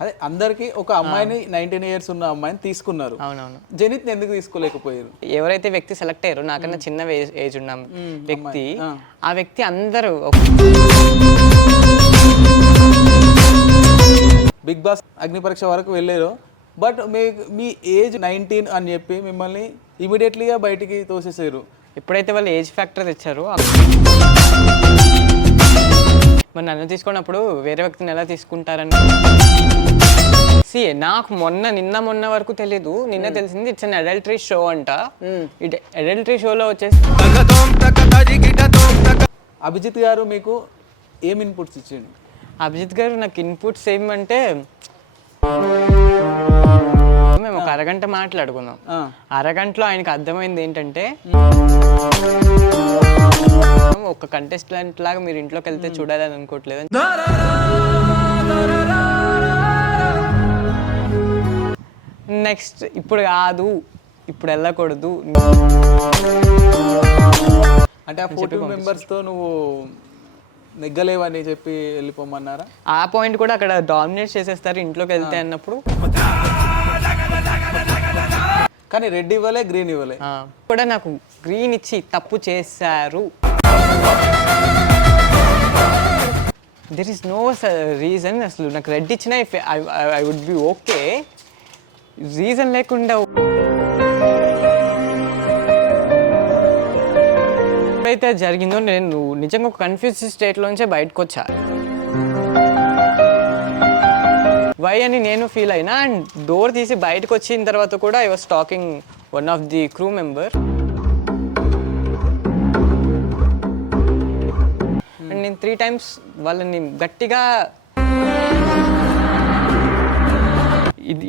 అదే అందరికి ఒక అమ్మాయిని 19 ఇయర్స్ ఉన్న అమ్మాయిని తీసుకున్నారు. అవునవును. జెనిత్ ఎందుకు తీసుకోలేకపోయారు? ఎవరైతే వ్యక్తి సెలెక్ట్ అయ్యారో నాకన్నా చిన్న ఏజ్ ఉన్న వ్యక్తి, ఆ. ఆ వ్యక్తి అందరూ బిగ్ బాస్ అగ్ని పరీక్ష వరకు వెళ్ళారు. బట్ మీ ఏజ్ 19 అని చెప్పి మిమ్మల్ని ఇమీడియట్లీగా బయటికి తోసేసారు. ఎప్పుడైతే వాళ్ళు ఏజ్ ఫ్యాక్టర్ తెచ్చారో మరి నన్ను తీసుకున్నప్పుడు వేరే వ్యక్తిని ఎలా తీసుకుంటారని నాకు నిన్న మొన్న వరకు తెలీదు. నిన్న తెలిసింది ఇట్స్ అన్ అడల్టరీ షో అంట. అడల్టరీ షోలో వచ్చేసి అభిజిత్ గారు మీకు ఏం ఇన్పుట్స్ ఇచ్చిండు? అభిజిత్ గారు నాకు ఇన్పుట్స్ ఏమంటే, మేము ఒక అరగంట మాట్లాడుకున్నాం. అరగంటలో ఆయనకు అర్థమైంది ఏంటంటే, ఒక కంటెస్టెంట్ లాగా మీరు ఇంట్లోకి వెళ్తే చూడాలని అనుకోవట్లేదు. నెక్స్ట్ ఇప్పుడు కాదు, ఇప్పుడు వెళ్ళకూడదు అంటే ఆ 14 మెంబర్స్తో నువ్వు నెగ్గలేవని చెప్పి వెళ్ళిపోమన్నారా? ఆ పాయింట్ కూడా అక్కడ డామినేట్ చేసేస్తారు ఇంట్లోకి వెళ్తే అన్నప్పుడు. కానీ రెడ్ ఇవ్వలే, గ్రీన్ ఇవ్వలే. కూడా నాకు గ్రీన్ ఇచ్చి తప్పు చేశారు. There is no reason. అసలు నాకు రెడ్ ఇచ్చినా I would be okay. Reason లేకుండా ఎప్పుడైతే జరిగిందో నేను నిజంగా ఒక కన్ఫ్యూజ్ స్టేట్లోంచే బయటకు వచ్చా. వై అని నేను ఫీల్ అయినా. అండ్ డోర్ తీసి బయటకు వచ్చిన తర్వాత కూడా I was talking one of the crew member. And నేను 3 times వాళ్ళని గట్టిగా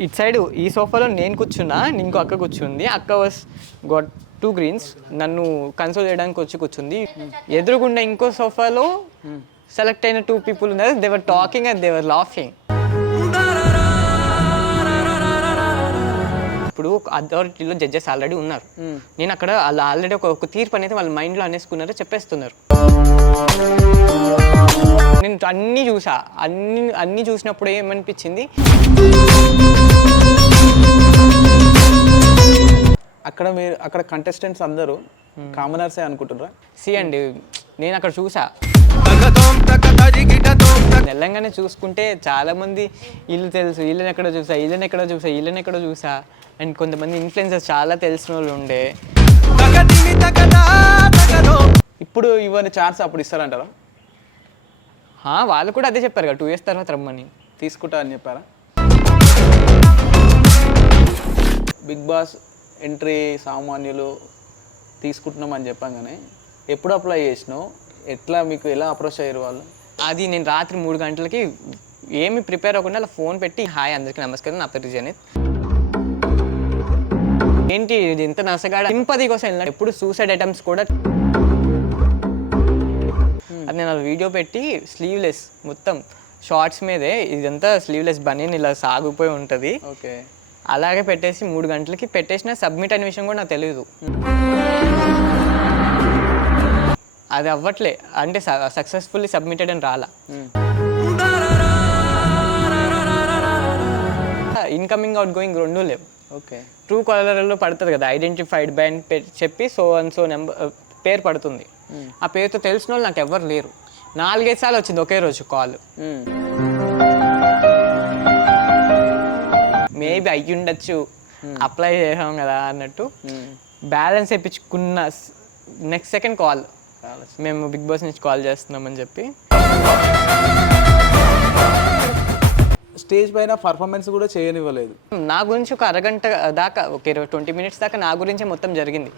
ఇటు సైడ్ ఈ సోఫాలో నేను కూర్చున్నా, ఇంకో అక్క కూర్చుంది. అక్క వాస్ గాట్ 2 greens. నన్ను కన్సోల్ చేయడానికి వచ్చి కూర్చుంది. ఎదురుగుండా ఇంకో సోఫాలో సెలెక్ట్ అయిన 2 people ఉన్నారు. They were talking and they were laughing. ఇప్పుడు అథారిటీలో జడ్జెస్ ఆల్రెడీ ఉన్నారు. నేను అక్కడ వాళ్ళు ఆల్రెడీ ఒక తీర్పు అనేది వాళ్ళ మైండ్లో అనేసుకున్నారు, చెప్పేస్తున్నారు. నేను అన్నీ చూసా. అన్నీ చూసినప్పుడు ఏమనిపించింది, అక్కడ కంటెస్టెంట్స్ అందరూ కామనర్సే అనుకుంటున్నారా? అండి నేను అక్కడ చూసా. తెలంగాణ చూసుకుంటే చాలా మంది వీళ్ళు తెలుసు, వీళ్ళని ఎక్కడో చూసా. అండ్ కొంతమంది ఇన్ఫ్లుయెన్సర్స్ చాలా తెలిసిన వాళ్ళు ఉండే. ఇప్పుడు ఇవన్నీ ఛాన్స్ అప్పుడు ఇస్తారంటారా? వాళ్ళు కూడా అదే చెప్పారు కదా, 2 years తర్వాత రమ్మని. తీసుకుంటా అని చెప్పారా? బిగ్ బాస్ ఎంట్రీ సామాన్యులు తీసుకుంటున్నామని చెప్పంగానే ఎప్పుడు అప్లై చేసినావు? మీకు ఎలా అప్రోచ్ అయ్యారు వాళ్ళు? అది నేను రాత్రి 3 గంటలకి ఏమి ప్రిపేర్ అవ్వకుండా అలా ఫోన్ పెట్టి, హాయ్ అందరికీ నమస్కారం, నా పేరు జెనిత్. ఏంటి ఇది ఇంత నసగాడ సింపతి కోసం వెళ్ళిన. ఎప్పుడు సూసైడ్ అటెంప్ట్స్ కూడా అది నేను వీడియో పెట్టి స్లీవ్లెస్ మొత్తం షార్ట్స్ మీదే, ఇదంతా స్లీవ్లెస్ బనీన్ ఇలా సాగిపోయి ఉంటుంది. ఓకే, అలాగే పెట్టేసి 3 గంటలకి పెట్టేసిన. సబ్మిట్ అనే విషయం కూడా నాకు తెలియదు. అది అవ్వట్లే, అంటే సక్సెస్ఫుల్లీ సబ్మిటెడ్ అని రాలా. ఇన్కమింగ్ అవుట్ గోయింగ్ 2 లేవు. ఓకే, ట్రూ కాలర్లో పడుతుంది కదా, ఐడెంటిఫైడ్ బై అని చెప్పి సో అండ్ సో నెంబర్ పేరు పడుతుంది. ఆ పేరుతో తెలిసిన వాళ్ళు నాకు ఎవరు లేరు. 4-5 సార్లు వచ్చింది ఒకే రోజు కాల్. మేబీ అయ్యుండొచ్చు, అప్లై చేసాం కదా అన్నట్టు. బ్యాలెన్స్ వేయించుకున్న నెక్స్ట్ సెకండ్ కాల్, మేము బిగ్ బాస్ నుంచి కాల్ చేస్తున్నామని చెప్పి. స్టేజ్ పైన పర్ఫార్మెన్స్ కూడా చేయనివ్వలేదు. నా గురించి ఒక అరగంట దాకా, ఒక 20 minutes దాకా నా గురించే మొత్తం జరిగింది.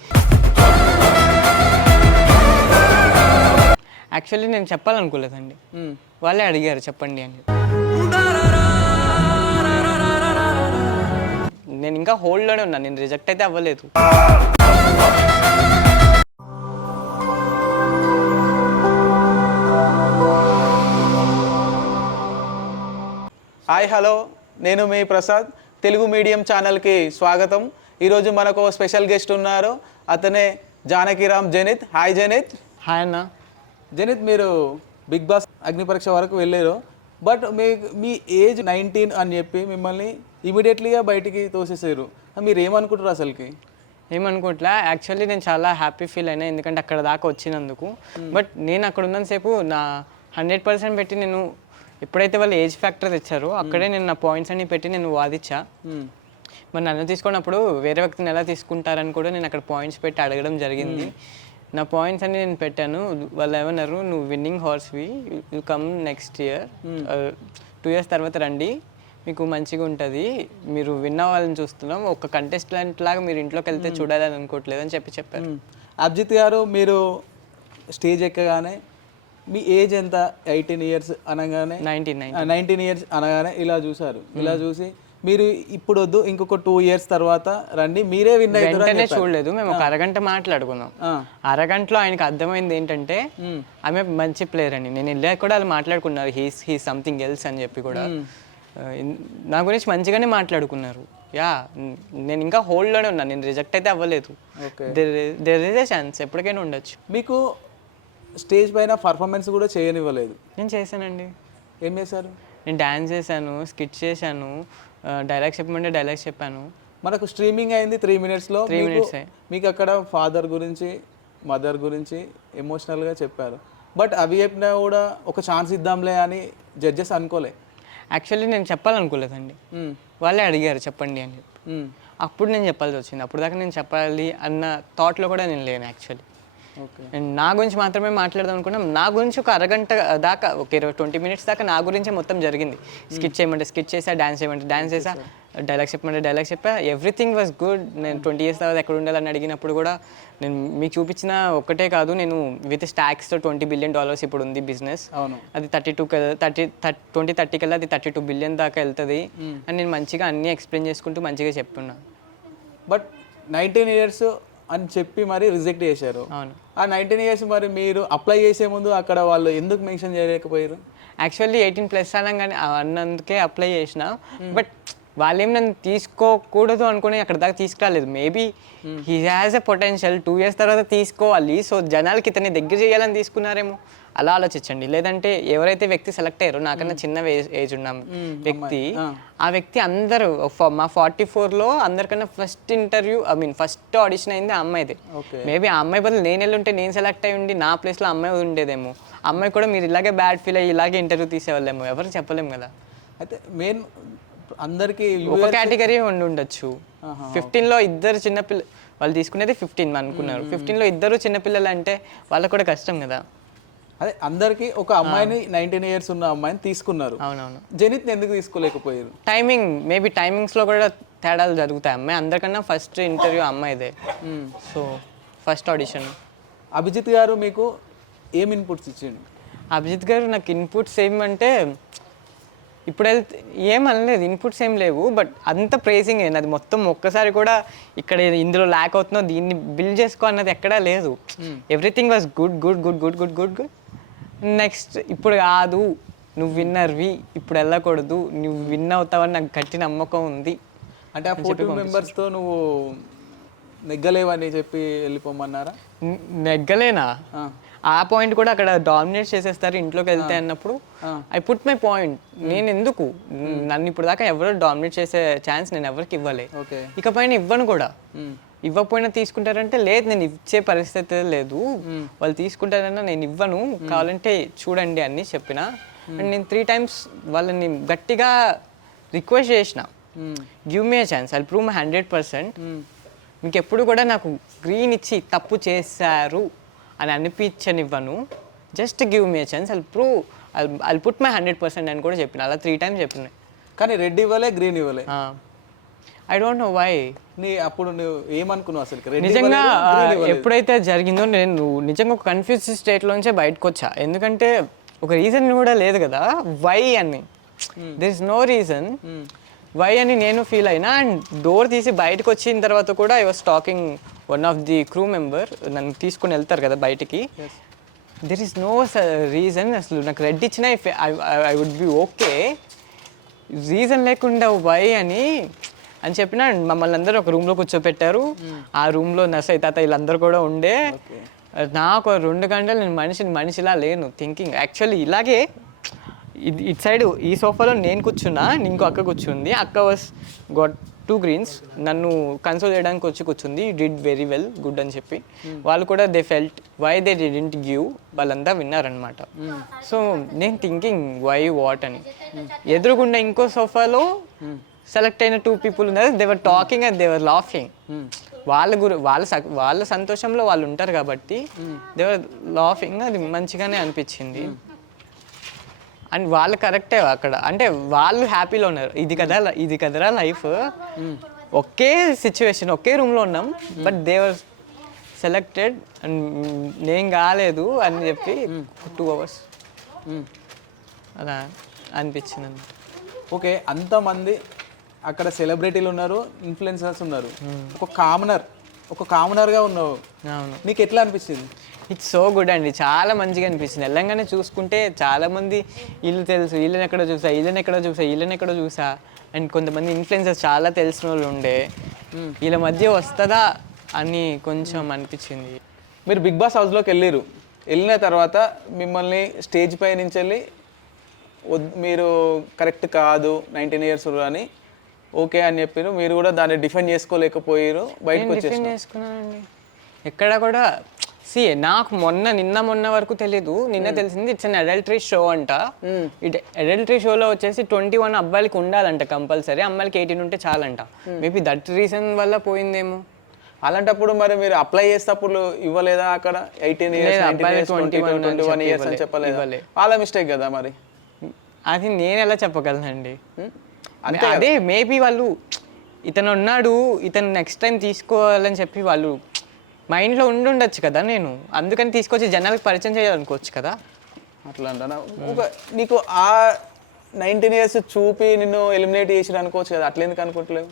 యాక్చువల్లీ నేను చెప్పాలనుకోలేదండి, వాళ్ళే అడిగారు చెప్పండి అని. నేను ఇంకా హోల్డ్లోనే ఉన్నాను, నేను రిజెక్ట్ అయితే అవ్వలేదు. హాయ్, హలో, నేను మీ ప్రసాద్. తెలుగు మీడియం ఛానల్కి స్వాగతం. ఈరోజు మనకు స్పెషల్ గెస్ట్ ఉన్నారు, అతనే Janakiram zenith. Hi zenith. Hi అన్న. జెనిత్, మీరు బిగ్ బాస్ అగ్ని పరీక్ష వరకు వెళ్ళారు. బట్ మీ ఏజ్ 19 అని చెప్పి మిమ్మల్ని ఇమీడియట్లీగా బయటికి తోసేసారు. మీరు ఏమనుకుంటారు అసలుకి? ఏమనుకోవట్లా, యాక్చువల్లీ నేను చాలా హ్యాపీ ఫీల్ అయినా ఎందుకంటే అక్కడ దాకా వచ్చినందుకు. బట్ నేను అక్కడ ఉన్నంతసేపు నా 100% పెట్టి నేను ఎప్పుడైతే వాళ్ళు ఏజ్ ఫ్యాక్టర్ తెచ్చారో అక్కడే నేను నా పాయింట్స్ అన్ని పెట్టి నేను వాదిచ్చా. మరి నన్ను తీసుకున్నప్పుడు వేరే వ్యక్తిని ఎలా తీసుకుంటారని కూడా నేను అక్కడ పాయింట్స్ పెట్టి అడగడం జరిగింది. నా పాయింట్స్ అన్ని నేను పెట్టాను. వాళ్ళు ఏమన్నారు, నువ్వు విన్నింగ్ హార్స్వి, you come next year, 2 years తర్వాత రండి, మీకు మంచిగా ఉంటుంది, మీరు విన్ అవ్వాలని చూస్తున్నాం, ఒక కంటెస్టెంట్ లాగా మీరు ఇంట్లోకి వెళ్తే చూడాలని అనుకోవట్లేదు అని చెప్పారు. అభిజిత్ గారు, మీరు స్టేజ్ ఎక్కగానే మీ ఏజ్ ఎంత? 18 years అనగానే 19 years అనగానే ఇలా చూసారు. ఇలా చూసి మీరు ఇప్పుడు వద్దు, ఇంకొక 2 years తర్వాత రండి, మీరే విన్ అవుతారు వెంటనే చూడలేదు. మేము ఒక అరగంట మాట్లాడుకున్నాం. అరగంటలో ఆయనకు అర్థమైంది ఏంటంటే ఆమె మంచి ప్లేయర్ అని. నేను వెళ్ళాక కూడా వాళ్ళు మాట్లాడుకున్నారు, హీ సంథింగ్ ఎల్స్ అని చెప్పి కూడా నా గురించి మంచిగానే మాట్లాడుకున్నారు. యా, నేను ఇంకా హోల్డ్లోనే ఉన్నాను, నేను రిజెక్ట్ అయితే అవ్వలేదు. దేర్ ఇస్ ఎ ఛాన్స్, ఎప్పటికైనా ఉండొచ్చు. మీకు స్టేజ్ పైన పర్ఫార్మెన్స్ కూడా చేయనివ్వలేదు? నేను చేశానండి. ఏం చేశారు? నేను డ్యాన్స్ చేశాను, స్కిట్ చేశాను, డైలాగ్స్ చెప్పమంటే డైలాగ్స్ చెప్పాను. మనకు స్ట్రీమింగ్ అయింది 3 minutesలో. 3 minutes. మీకు అక్కడ ఫాదర్ గురించి, మదర్ గురించి ఎమోషనల్గా చెప్పారు. బట్ అవి చెప్పినా కూడా ఒక ఛాన్స్ ఇద్దాంలే అని జడ్జెస్ అనుకోలే. యాక్చువల్లీ నేను చెప్పాలనుకోలేదండి, వాళ్ళే అడిగారు చెప్పండి అని చెప్పి. అప్పుడు నేను చెప్పాల్సి వచ్చింది. అప్పుడు దాకా నేను చెప్పాలి అన్న థాట్లో కూడా నేను లేను యాక్చువల్లీ. నేను నా గురించి మాత్రమే మాట్లాడదాం అనుకున్నాం. నా గురించి ఒక అరగంట దాకా, ఒక 20 minutes దాకా నా గురించే మొత్తం జరిగింది. స్కిట్ చేయమంటే స్కిట్ చేసా, డాన్స్ చేయమంటే డాన్స్ చేసా, డైలాగ్స్ చెప్పమంటే డైలాగ్స్ చెప్పా. Everything was good. నేను 20 years తర్వాత ఎక్కడ ఉండాలని అడిగినప్పుడు కూడా నేను మీకు చూపించిన ఒక్కటే కాదు, నేను విత్ స్టాక్స్తో $20 billion ఇప్పుడు ఉంది బిజినెస్. అది 2030 కల్లా అది 32 billion దాకా వెళ్తుంది అని నేను మంచిగా అన్నీ ఎక్స్ప్లెయిన్ చేసుకుంటూ మంచిగా చెప్తున్నా. బట్ 19 years అని చెప్పి మరి రిజెక్ట్ చేశారు. అవును. ఆ 19 years మరి మీరు అప్లై చేసే ముందు అక్కడ వాళ్ళు ఎందుకు మెన్షన్ చేయలేకపోయారు? యాక్చువల్లీ 18+ అనగానే అన్నందుకే అప్లై చేసిన. బట్ వాళ్ళేం నన్ను తీసుకోకూడదు అనుకుని అక్కడ దాకా తీసుకురాలేదు. Maybe he has a potential, 2 years తర్వాత తీసుకోవాలి, సో జనాలకి ఇతని దగ్గర చేయాలని తీసుకున్నారేమో, అలా ఆలోచించండి. లేదంటే ఎవరైతే వ్యక్తి సెలెక్ట్ అయ్యారో, నాకన్నా చిన్న ఏజ్ ఉన్న వ్యక్తి, ఆ వ్యక్తి అందరూ మా 44లో అందరికన్నా ఫస్ట్ ఆడిషన్ అయింది ఆ అమ్మాయిదే. మేబీ ఆ అమ్మాయి బదులు నేను వెళ్ళి ఉంటే, నేను సెలెక్ట్ అయ్యి ఉండి నా ప్లేస్లో అమ్మాయి ఉండేదేమో. అమ్మాయి కూడా మీరు ఇలాగే బ్యాడ్ ఫీల్ అయ్యి ఇలాగే ఇంటర్వ్యూ తీసేవాళ్ళేమో, ఎవరు చెప్పలేము కదా. అయితే మెయిన్ అందరికి ఒక కేటగిరీ ఉండొచ్చు. 15లో ఇద్దరు చిన్నపిల్ల, వాళ్ళు తీసుకునేది 15 అనుకున్నారు. 15లో ఇద్దరు చిన్నపిల్లలు అంటే వాళ్ళకు కూడా కష్టం కదా. అదే అందరికి ఒక అమ్మాయిని 19 years ఉన్న అమ్మాయిని తీసుకున్నారు. అవునవును. జనిత్ ఎందుకు తీసుకోలేకపోయారు? టైమింగ్, మేబీ టైమింగ్స్లో కూడా తేడాలు జరుగుతాయి. అమ్మాయి అందరికన్నా ఫస్ట్ ఇంటర్వ్యూ అమ్మాయిదే, so first audition. Abhijit garu మీకు ఏం ఇన్పుట్స్ ఇచ్చిండు? అభిజిత్ గారు నాకు ఇన్పుట్స్ ఏమంటే, ఇప్పుడు ఏమనలేదు, ఇన్పుట్స్ ఏం లేవు, బట్ అంత ప్రైజింగ్ అయింది. అది మొత్తం ఒక్కసారి కూడా ఇక్కడ ఇందులో ల్యాక్ అవుతుందో దీన్ని బిల్డ్ చేసుకో అన్నది ఎక్కడా లేదు. Everything was good good good good good good good. Next ఇప్పుడు కాదు, నువ్వు విన్నర్వి, ఇప్పుడు వెళ్ళకూడదు, నువ్వు విన్ అవుతావని నాకు గట్టి నమ్మకం ఉంది. అంటే ఆ 14 members నువ్వు నెగ్గలేవని చెప్పి వెళ్ళిపోమన్నారా? నెగ్గలేనా? ఆ పాయింట్ కూడా అక్కడ డామినేట్ చేసేస్తారు ఇంట్లోకి వెళ్తే అన్నప్పుడు ఐ పుట్ మై పాయింట్. నేను ఎందుకు, నన్ను ఇప్పుడు దాకా ఎవరు డామినేట్ చేసే ఛాన్స్ నేను ఎవరికి ఇవ్వలే, ఇకపైన ఇవ్వను కూడా. ఇవ్వకపోయినా తీసుకుంటారంటే లేదు, నేను ఇచ్చే పరిస్థితి లేదు, వాళ్ళు తీసుకుంటారన్నా నేను ఇవ్వను, కావాలంటే చూడండి అని చెప్పిన. అండ్ నేను 3 times వాళ్ళని గట్టిగా రిక్వెస్ట్ చేసిన, give me a chance, I prove my 100%. మీకు ఎప్పుడు కూడా నాకు గ్రీన్ ఇచ్చి తప్పు చేశారు అని అనిపించనివ్వను, just give me a chance, I put my 100% అని కూడా చెప్పిన. అలా 3 times చెప్పిన. కానీ రెడ్ ఇవ్వలే, గ్రీన్ ఇవ్వలే. I don't know why. అప్పుడు నువ్వు ఏమనుకున్నావు అసలు? నిజంగా ఎప్పుడైతే జరిగిందో నేను నిజంగా ఒక కన్ఫ్యూజ్ స్టేట్లోంచే బయటకు వచ్చా. ఎందుకంటే ఒక రీజన్ కూడా లేదు కదా వై అని. There is no reason why అని నేను ఫీల్ అయినా. అండ్ డోర్ తీసి బయటకు వచ్చిన తర్వాత కూడా I was talking one of the crew member, నన్ను తీసుకుని వెళ్తారు కదా బయటికి. దెర్ ఈస్ నో రీజన్, అసలు నాకు రెడ్ ఇచ్చినా I would be okay, reason లేకుండా వై అని చెప్పిన. మమ్మల్ని అందరూ ఒక రూమ్లో కూర్చోపెట్టారు. ఆ రూమ్లో నర్సయ్య తాత వీళ్ళందరూ కూడా ఉండే. నాకు 2 గంటలు నేను మనిషిలా లేను థింకింగ్. యాక్చువల్లీ ఇలాగే ఇటు సైడ్ ఈ సోఫాలో నేను కూర్చున్నా, ఇంకో అక్క కూర్చుంది. అక్క వాస్ గాట్ 2 greens. నన్ను కన్సోల్ చేయడానికి వచ్చి కూర్చుంది. డిడ్ వెరీ వెల్, గుడ్ అని చెప్పి. వాళ్ళు కూడా they felt why they didn't give, వాళ్ళంతా విన్నారనమాట. సో నేను థింకింగ్ వై వాట్ అని. ఎదురుగుండా ఇంకో సోఫాలో సెలెక్ట్ అయిన 2 people ఉన్నారు. They're talking and they're laughing. వాళ్ళ సంతోషంలో వాళ్ళు ఉంటారు కాబట్టి దేవర్ లాఫింగ్. అది మంచిగానే అనిపించింది. అండ్ వాళ్ళు కరెక్టే అక్కడ, అంటే వాళ్ళు హ్యాపీలో ఉన్నారు. ఇది కదరా లైఫ్. ఒకే సిచ్యువేషన్, ఒకే రూమ్లో ఉన్నాం, బట్ దేవర్ సెలెక్టెడ్ అండ్ నేను కాలేదు అని చెప్పి 2 hours అలా అనిపించింది అన్నమాట. ఓకే, అంతమంది అక్కడ సెలబ్రిటీలు ఉన్నారు, ఇన్ఫ్లుయెన్సర్స్ ఉన్నారు, ఒక కామనర్గా ఉన్నావు. అవును, నీకు ఎట్లా అనిపించింది? ఇట్స్ సో గుడ్ అండి, చాలా మంచిగా అనిపించింది. తెలంగాణ చూసుకుంటే చాలామంది వీళ్ళు తెలుసు, వీళ్ళని ఎక్కడో చూసా అండ్ కొంతమంది ఇన్ఫ్లుయెన్సర్స్ చాలా తెలిసిన వాళ్ళు ఉండే. వీళ్ళ మధ్య వస్తుందా అని కొంచెం అనిపించింది. మీరు బిగ్ బాస్ హౌస్లోకి వెళ్ళిన తర్వాత మిమ్మల్ని స్టేజ్ పై నుంచి వెళ్ళి మీరు కరెక్ట్ కాదు 19 years అని ఓకే అని చెప్పారు. మీరు కూడా దాన్ని డిఫెండ్ చేసుకోలేకపోయారు, బయటకు చేసుకున్నానండి. ఎక్కడ కూడా నాకు నిన్న వరకు తెలీదు. నిన్న తెలిసింది ఇట్స్ అన్ అడల్టరీ షో అంట. అడల్టరీ షోలో వచ్చేసి 21 అబ్బాయిలకి ఉండాలంట కంపల్సరీ, అమ్మాయిలకి 18 ఉంటే చాలంట. మేబీ దట్ రీజన్ వల్ల పోయిందేమో. అలాంటప్పుడు మరి మీరు అప్లై చేసేటప్పుడు ఇవ్వలేదా అక్కడ 18 years 21 years అని చెప్పలేదు? వాళ్ళ మిస్టేక్ కదా మరి. అది నేను ఎలా చెప్పగలనండి? అదే మేబీ వాళ్ళు ఇతను ఉన్నాడు, ఇతను నెక్స్ట్ టైం తీసుకోవాలని చెప్పి వాళ్ళు మైండ్లో ఉండొచ్చు కదా. నేను అందుకని తీసుకొచ్చి జనాలకు పరిచయం చేయాలనుకోవచ్చు కదా. అట్లా అంటారా? నీకు ఆ 19 years చూపి నిన్ను ఎలిమినేట్ చేసి అనుకోవచ్చు కదా, అట్లా ఎందుకు అనుకోవట్లేవు?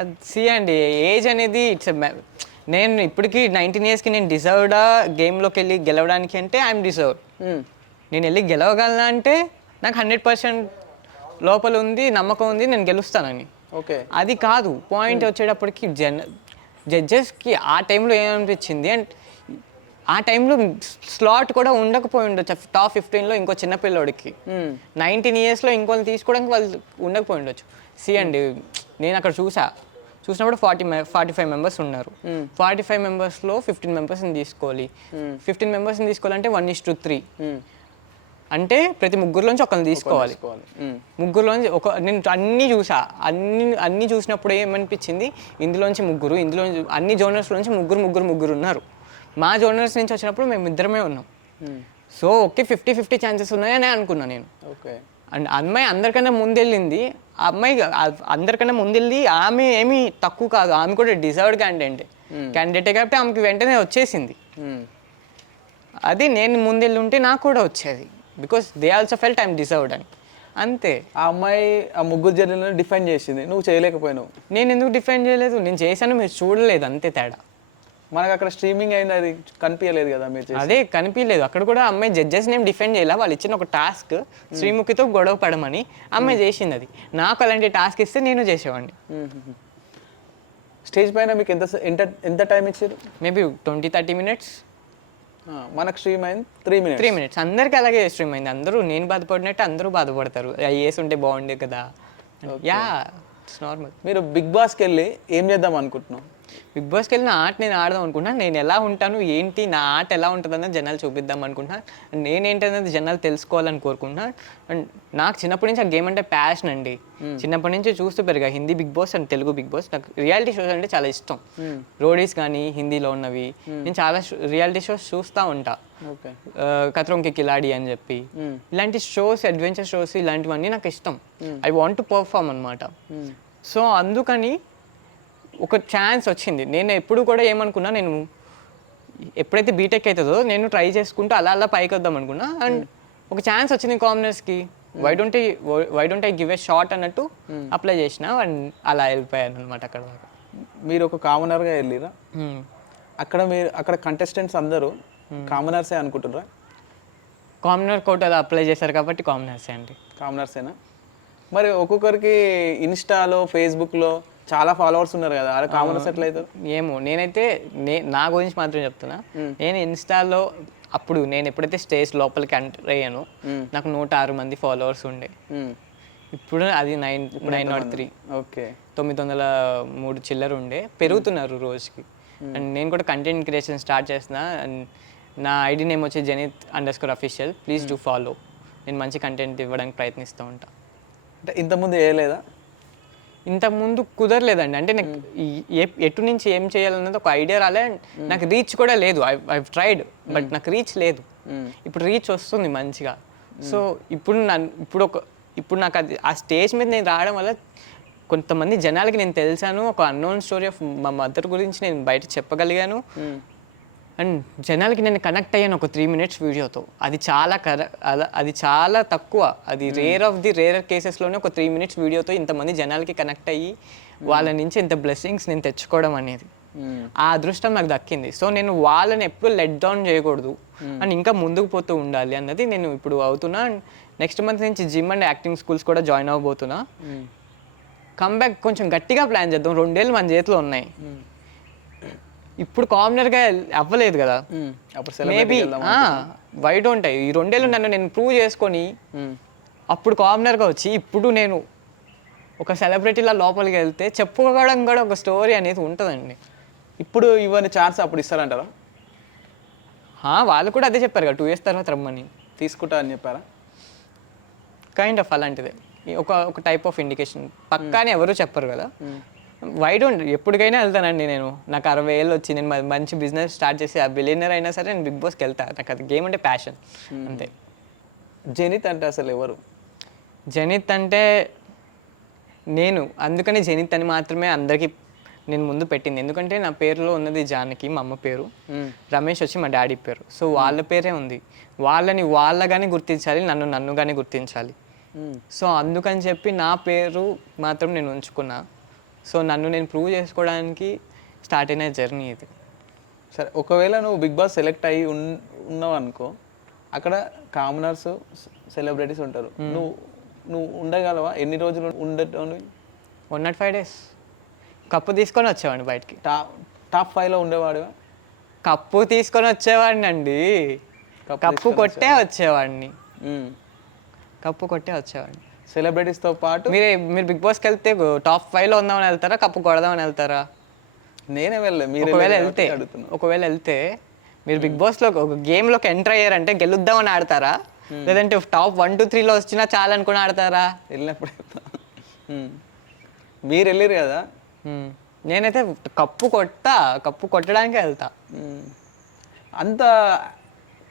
అది అండి, ఏజ్ అనేది ఇట్స్ నేను ఇప్పటికీ 19 yearsకి నేను డిజర్వ్డా గేమ్లోకి వెళ్ళి గెలవడానికి అంటే ఐఎమ్ డిజర్వ్డ్. నేను వెళ్ళి గెలవగలనా అంటే నాకు 100% లోపల ఉంది, నమ్మకం ఉంది నేను గెలుస్తానని. ఓకే, అది కాదు పాయింట్. వచ్చేటప్పటికి జడ్జెస్కి ఆ టైంలో ఏమనిపించింది అంటే ఆ టైంలో స్లాట్ కూడా ఉండకపోయి ఉండొచ్చు టాప్ 15లో ఇంకో చిన్నపిల్లోడికి. 19 yearsలో ఇంకోని తీసుకోవడానికి వాళ్ళు ఉండకపోయి ఉండొచ్చు. అండి, నేను అక్కడ చూసినప్పుడు 45 members ఉన్నారు. 45 membersలో 15 membersని తీసుకోవాలి. 15 membersని తీసుకోవాలంటే 1:3. అంటే ప్రతి ముగ్గురులోంచి ఒకరిని తీసుకోవాలి. ముగ్గురులోంచి నేను అన్నీ చూసినప్పుడు ఏమనిపించింది, ఇందులోంచి అన్ని జోనర్స్లోంచి ముగ్గురు ఉన్నారు. మా జోనర్స్ నుంచి వచ్చినప్పుడు మేము ఇద్దరమే ఉన్నాం. సో ఓకే, 50-50 ఛాన్సెస్ ఉన్నాయని అనుకున్నాను నేను. ఓకే, అండ్ అమ్మాయి అందరికన్నా ముందెళ్ళింది. ఆ అమ్మాయి అందరికన్నా ముందెళ్ళి ఆమె ఏమీ తక్కువ కాదు, ఆమె కూడా డిజర్వ్డ్ క్యాండిడేటే కాబట్టి ఆమెకి వెంటనే వచ్చేసింది. అది నేను ముందెళ్ళి ఉంటే నాకు కూడా వచ్చేది, because they also felt I'm deserved అని. అంతే. ఆ అమ్మాయి ఆ ముగ్గురు జడ్జిలను డిఫైన్ చేసింది, నువ్వు చేయలేకపోయినావు. నేను ఎందుకు డిఫైన్ చేయలేదు? నేను చేశాను, మీరు చూడలేదు, అంతే తేడా. మనకు అక్కడ స్ట్రీమింగ్ అయింది, అది కనిపించలేదు కదా మీరు. అదే కనిపించలేదు. అక్కడ కూడా అమ్మాయి జడ్జెస్ నేమ్ డిఫెండ్ చేయాలి. వాళ్ళు ఇచ్చిన ఒక టాస్క్ శ్రీముఖితో గొడవ పడమని అమ్మాయి చేసింది. అది నాకు అలాంటి టాస్క్ ఇస్తే నేను చేసేవాడిని. స్టేజ్ పైన మీకు ఎంత టైం ఇచ్చారు? Maybe 20-30 minutes. మనకు స్ట్రీమ్ అయింది 3 minutes. అందరికి అలాగే స్ట్రీమ్ అయింది. అందరూ నేను బాధపడినట్టు అందరూ బాధపడతారు, ఐఏఎస్ ఉంటే బాగుండే కదా. Yeah, it's normal. మీరు బిగ్ బాస్కి వెళ్ళి ఏం చేద్దాం అనుకుంటున్నాం? బిగ్ బాస్కి వెళ్ళి నా ఆట నేను ఆడదాం అనుకుంటున్నాను. నేను ఎలా ఉంటాను, ఏంటి నా ఆట ఎలా ఉంటుందన్నది జనాలు చూపిద్దాం అనుకుంటున్నాను. నేనేంటనేది జనాలు తెలుసుకోవాలని కోరుకుంటున్నాను. అండ్ నాకు చిన్నప్పటి నుంచి ఆ గేమ్ అంటే ప్యాషన్ అండి. చిన్నప్పటి నుంచి చూస్తూ పెరిగా Hindi big boss and Telugu big boss. నాకు రియాలిటీ షోస్ అంటే చాలా ఇష్టం. రోడీస్ కానీ హిందీలో ఉన్నవి నేను చాలా రియాలిటీ షోస్ చూస్తూ ఉంటా. ఖత్రోం కే కిలాడి అని చెప్పి ఇలాంటి షోస్, అడ్వెంచర్ షోస్ ఇలాంటివన్నీ నాకు ఇష్టం. ఐ వాంట్ టు పర్ఫార్మ్ అనమాట. సో అందుకని ఒక ఛాన్స్ వచ్చింది. నేను ఎప్పుడు కూడా ఏమనుకున్నా, నేను ఎప్పుడైతే బీటెక్ అవుతుందో నేను ట్రై చేసుకుంటూ అలా పైకి వద్దాం అనుకున్నా. అండ్ ఒక ఛాన్స్ వచ్చింది కామనర్స్కి, why don't I give a shot అన్నట్టు అప్లై చేసిన. అండ్ అలా వెళ్ళిపోయాను అనమాట అక్కడ. మీరు ఒక కామనర్గా వెళ్ళిరా? అక్కడ కంటెస్టెంట్స్ అందరూ కామనర్సే అనుకుంటున్నారా? కామనర్ కోటాలో అప్లై చేశారు కాబట్టి కామనర్సే అండి. కామనర్సేనా? మరి ఒక్కొక్కరికి ఇన్స్టాలో, ఫేస్బుక్లో చాలా ఫాలోవర్స్ ఉన్నారు కదా, అలా కామనర్స్ ఎట్లయితారు? ఏమో, నేనైతే నా గురించి మాత్రం చెప్తున్నా. నేను ఇన్స్టాలో అప్పుడు నేను ఎప్పుడైతే స్టేజ్ లోపలికి ఎంటర్ అయ్యానో నాకు 106 మంది ఫాలోవర్స్ ఉండే. ఇప్పుడు అది 903. ఓకే. 903 చిల్లర ఉండే, పెరుగుతున్నారు రోజుకి. అండ్ నేను కూడా కంటెంట్ క్రియేషన్ స్టార్ట్ చేస్తున్నా. నా ఐడి నేమ్ వచ్చి Janith_official. Please do follow. నేను మంచి కంటెంట్ ఇవ్వడానికి ప్రయత్నిస్తూ ఉంటా. అంటే ఇంతకుముందు వేయలేదా? ఇంతకుముందు కుదరలేదండి. అంటే నాకు ఎటు నుంచి ఏం చేయాలన్నది ఒక ఐడియా రాలే. నాకు రీచ్ కూడా లేదు. ఐ ట్రైడ్ బట్ నాకు రీచ్ లేదు. ఇప్పుడు రీచ్ వస్తుంది మంచిగా. సో ఇప్పుడు నాకు అది ఆ స్టేజ్ మీద నేను రావడం వల్ల కొంతమంది జనాలకి నేను తెలిసాను. ఒక అన్నోన్ స్టోరీ ఆఫ్ మా మదర్ గురించి నేను బయట చెప్పగలిగాను. అండ్ జనాలకి నేను కనెక్ట్ అయ్యాను ఒక 3 minutes వీడియోతో. అది చాలా తక్కువ. అది రేర్ కేసెస్లోనే ఒక 3 minutes వీడియోతో ఇంతమంది జనాలకి కనెక్ట్ అయ్యి వాళ్ళ నుంచి ఇంత బ్లెస్సింగ్స్ నేను తెచ్చుకోవడం అనేది ఆ అదృష్టం నాకు దక్కింది. సో నేను వాళ్ళని ఎప్పుడు లెట్ డౌన్ చేయకూడదు అండ్ ఇంకా ముందుకు పోతూ ఉండాలి అన్నది నేను ఇప్పుడు అవుతున్నా. నెక్స్ట్ మంత్ నుంచి జిమ్ అండ్ యాక్టింగ్ స్కూల్స్ కూడా జాయిన్ అవ్వబోతున్నా. కమ్బ్యాక్ కొంచెం గట్టిగా ప్లాన్ చేద్దాం. 2 ఏళ్ళు మన చేతిలో ఉన్నాయి. ఇప్పుడు కామనర్గా అవ్వలేదు కదా, మేబీ వై డోంట్ ఐ? ఈ 2 ఏళ్ళు నేను ప్రూవ్ చేసుకొని అప్పుడు కామనర్గా వచ్చి ఇప్పుడు నేను ఒక సెలబ్రిటీలా లోపలికి వెళ్తే చెప్పుకోవడం కూడా ఒక స్టోరీ అనేది ఉంటుందండి. ఇప్పుడు ఇవన్నీ ఛాన్స్ అప్పుడు ఇస్తారంటారా? వాళ్ళు కూడా అదే చెప్పారు కదా, 2 years తర్వాత రమ్మని. తీసుకుంటా అని చెప్పారా? కైండ్ ఆఫ్ అలాంటిదే, ఒక టైప్ ఆఫ్ ఇండికేషన్. పక్కానే ఎవరు చెప్పరు కదా. Why don't? ఎప్పటికైనా వెళ్తానండి నేను. నాకు 60 ఏళ్ళు వచ్చి నేను మంచి బిజినెస్ స్టార్ట్ చేసి ఆ బిలియనర్ అయినా సరే నేను బిగ్ బాస్కి వెళ్తాను. నాకు అది గేమ్ అంటే ప్యాషన్ అంతే. జనిత్ అంటే అసలు ఎవరు? జనిత్ అంటే నేను అందుకని జనిత్ అని మాత్రమే అందరికీ నేను ముందు పెట్టింది. ఎందుకంటే నా పేరులో ఉన్నది జానకి, మా అమ్మ పేరు, రమేష్ వచ్చి మా డాడీ పేరు. సో వాళ్ళ పేరే ఉంది. వాళ్ళని వాళ్ళగానే గుర్తించాలి, నన్ను కానీ గుర్తించాలి. సో అందుకని చెప్పి నా పేరు మాత్రం నేను ఉంచుకున్నా. సో నన్ను నేను ప్రూవ్ చేసుకోవడానికి స్టార్ట్ అయిన జర్నీ ఇది. సరే, ఒకవేళ నువ్వు బిగ్ బాస్ సెలెక్ట్ అయ్యి ఉన్నావు అనుకో, అక్కడ కామనర్స్ సెలబ్రిటీస్ ఉంటారు. నువ్వు ఉండగలవా? ఎన్ని రోజులు ఉండటం? 105 days. కప్పు తీసుకొని వచ్చేవాడిని బయటికి. టాప్ 5లో ఉండేవాడివా? కప్పు తీసుకొని వచ్చేవాడిని అండి. కప్పు కొట్టే వచ్చేవాడిని. సెలబ్రిటీస్తో పాటు మీరు బిగ్ బాస్కి వెళ్తే టాప్ 5లో ఉందామని వెళ్తారా, కప్పు కొడదామని వెళ్తారా? నేనే ఒకవేళ వెళ్తే మీరు బిగ్ బాస్లో ఒక గేమ్లోకి ఎంటర్ అయ్యారంటే గెలుద్దామని ఆడతారా, లేదంటే టాప్ 1, 2, 3లో వచ్చినా చాలా అనుకుని ఆడతారా? వెళ్ళినప్పుడు మీరు వెళ్ళారు కదా. నేనైతే కప్పు కొట్టడానికే వెళ్తా. అంత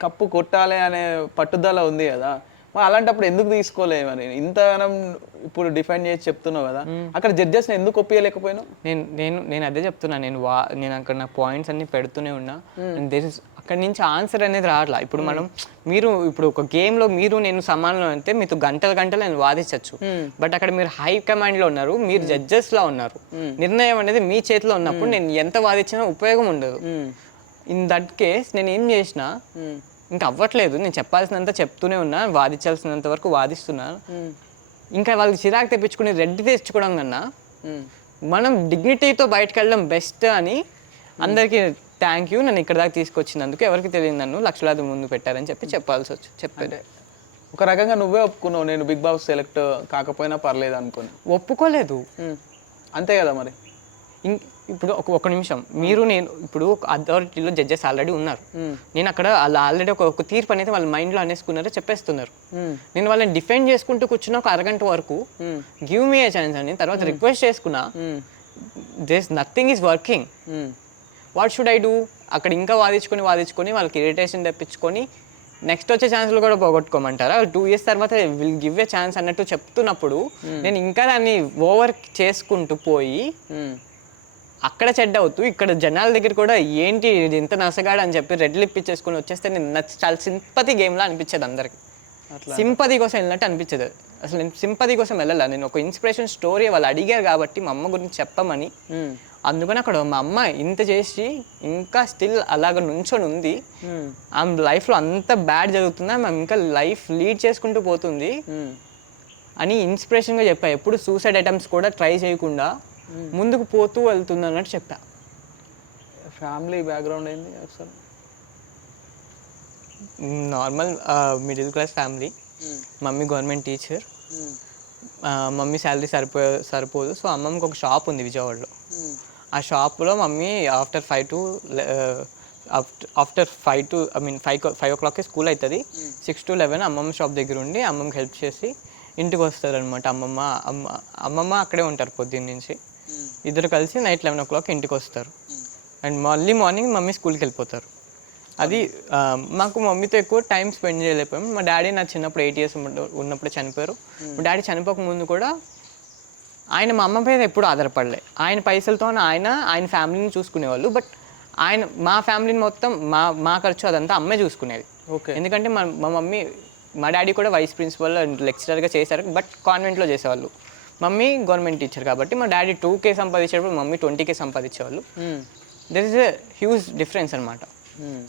కప్పు కొట్టాలి అనే పట్టుదల ఉంది కదా, మరి అలాంటప్పుడు ఎందుకు తీసుకోలేమని ఇంతగానం ఇప్పుడు డిఫైన్ చేసి చెప్తున్నావు కదా, అక్కడ జడ్జెస్ని ఎందుకు ఒప్పియలేకపోయినావు? నేను అదే చెప్తున్నా. నేను అక్కడ నా పాయింట్స్ అన్ని పెడుతూనే ఉన్నా. అక్కడి నుంచి ఆన్సర్ అనేది రావట్లా. ఇప్పుడు ఇప్పుడు ఒక గేమ్లో నేను సమానంలో అంటే మీతో గంటలు నేను వాదించవచ్చు. బట్ అక్కడ మీరు హై కమాండ్లో ఉన్నారు, మీరు జడ్జెస్లా ఉన్నారు. నిర్ణయం అనేది మీ చేతిలో ఉన్నప్పుడు నేను ఎంత వాదించినా ఉపయోగం ఉండదు. ఇన్ దట్ కేస్ నేను ఏం చేసినా ఇంకా అవ్వట్లేదు. నేను చెప్పాల్సినంత చెప్తూనే ఉన్నా, వాదించాల్సినంత వరకు వాదిస్తున్నాను. ఇంకా వాళ్ళకి చిరాకు తెప్పించుకుని రెడ్డి తెచ్చుకోవడం కన్నా మనం డిగ్నిటీతో బయటకు వెళ్ళడం బెస్ట్ అని అందరికీ థ్యాంక్ యూ, నన్ను ఇక్కడ దాకా తీసుకొచ్చినందుకు. ఎవరికి తెలియదు నన్ను లక్షలాది ముందు పెట్టారని చెప్పాను. ఒక రకంగా నువ్వే ఒప్పుకున్నావు, నేను బిగ్ బాస్ సెలెక్ట్ కాకపోయినా పర్లేదు అనుకుని. ఒప్పుకోలేదు అంతే కదా మరి. ఇప్పుడు ఒక నిమిషం, నేను ఇప్పుడు అథారిటీలో జడ్జెస్ ఆల్రెడీ ఉన్నారు. నేను అక్కడ వాళ్ళు ఆల్రెడీ ఒక తీర్పు అనేది వాళ్ళ మైండ్లో అనేసుకున్నారో చెప్పేస్తున్నారు. నేను వాళ్ళని డిఫెండ్ చేసుకుంటూ కూర్చున్నా ఒక అరగంట వరకు. గివ్ మీ ఏ ఛాన్స్ అని తర్వాత రిక్వెస్ట్ చేసుకున్నా. This nothing is working. What should I do? అక్కడ ఇంకా వాదించుకొని వాళ్ళకి ఇరిటేషన్ తెప్పించుకొని నెక్స్ట్ వచ్చే ఛాన్స్లు కూడా పోగొట్టుకోమంటారా? 2 years తర్వాత విల్ గివ్ ఏ ఛాన్స్ అన్నట్టు చెప్తున్నప్పుడు నేను ఇంకా దాన్ని ఓవర్ చేసుకుంటూ పోయి అక్కడ చెడ్డ అవుతూ ఇక్కడ జనాల దగ్గర కూడా ఏంటి ఇంత నసగాడు అని చెప్పి రెడ్ లిప్ ఇచ్చేసుకుని వచ్చేస్తే నేను చాలా సింపతి గేమ్లా అనిపించేది అందరికి. సింపతి కోసం వెళ్ళినట్టు అనిపించేది. అసలు నేను సింపతి కోసం వెళ్ళాల, నేను ఒక ఇన్స్పిరేషన్ స్టోరీ వాళ్ళు అడిగారు కాబట్టి మా అమ్మ గురించి చెప్పమని. అందుకని అక్కడ మా అమ్మ ఇంత చేసి ఇంకా స్టిల్ అలాగ నుంచొని ఉంది. ఆమె లైఫ్లో అంత బ్యాడ్ జరుగుతుందా, ఆమె ఇంకా లైఫ్ లీడ్ చేసుకుంటూ పోతుంది అని ఇన్స్పిరేషన్గా చెప్పా. ఎప్పుడు సూసైడ్ అటెంప్ట్స్ కూడా ట్రై చేయకుండా ముందుకు పోతూ వెళ్తుంది అన్నట్టు చెప్పా. ఫ్యామిలీ బ్యాక్గ్రౌండ్ ఏంది ఒకసారి? Normal middle class family. Mummy government teacher. Mummy salary సరిపోదు. సో అమ్మమ్మకి ఒక షాప్ ఉంది విజయవాడలో. ఆ షాప్లో మమ్మీ ఆఫ్టర్ 5 to 5 o'clockకి స్కూల్ అవుతుంది. 6 to 11 అమ్మమ్మ షాప్ దగ్గర ఉండి అమ్మమ్మకి హెల్ప్ చేసి ఇంటికి వస్తారనమాట. అమ్మమ్మ అక్కడే ఉంటారు పొద్దున్న నుంచి. ఇద్దరు కలిసి నైట్ 11 o'clock ఇంటికి వస్తారు. అండ్ మళ్ళీ మార్నింగ్ మమ్మీ స్కూల్కి వెళ్ళిపోతారు. అది మాకు మమ్మీతో ఎక్కువ టైం స్పెండ్ చేయలేకపోయాం. మా డాడీ నా చిన్నప్పుడు 8 years ఉన్నప్పుడు చనిపోయారు. మా డాడీ చనిపోక ముందు కూడా ఆయన మా అమ్మ మీద ఎప్పుడు ఆధారపడలే. ఆయన పైసలతో ఆయన ఫ్యామిలీని చూసుకునేవాళ్ళు. బట్ మా ఫ్యామిలీని మొత్తం మా ఖర్చు అదంతా అమ్మే చూసుకునేది. ఎందుకంటే మా మమ్మీ, మా డాడీ కూడా వైస్ ప్రిన్సిపల్ లెక్చరర్గా చేశారు. బట్ కాన్వెంట్లో చేసేవాళ్ళు. మమ్మీ గవర్నమెంట్ టీచర్ కాబట్టి మా డాడీ 2K సంపాదించేటప్పుడు మమ్మీ 20K సంపాదించేవాళ్ళు. There is a huge difference అనమాట.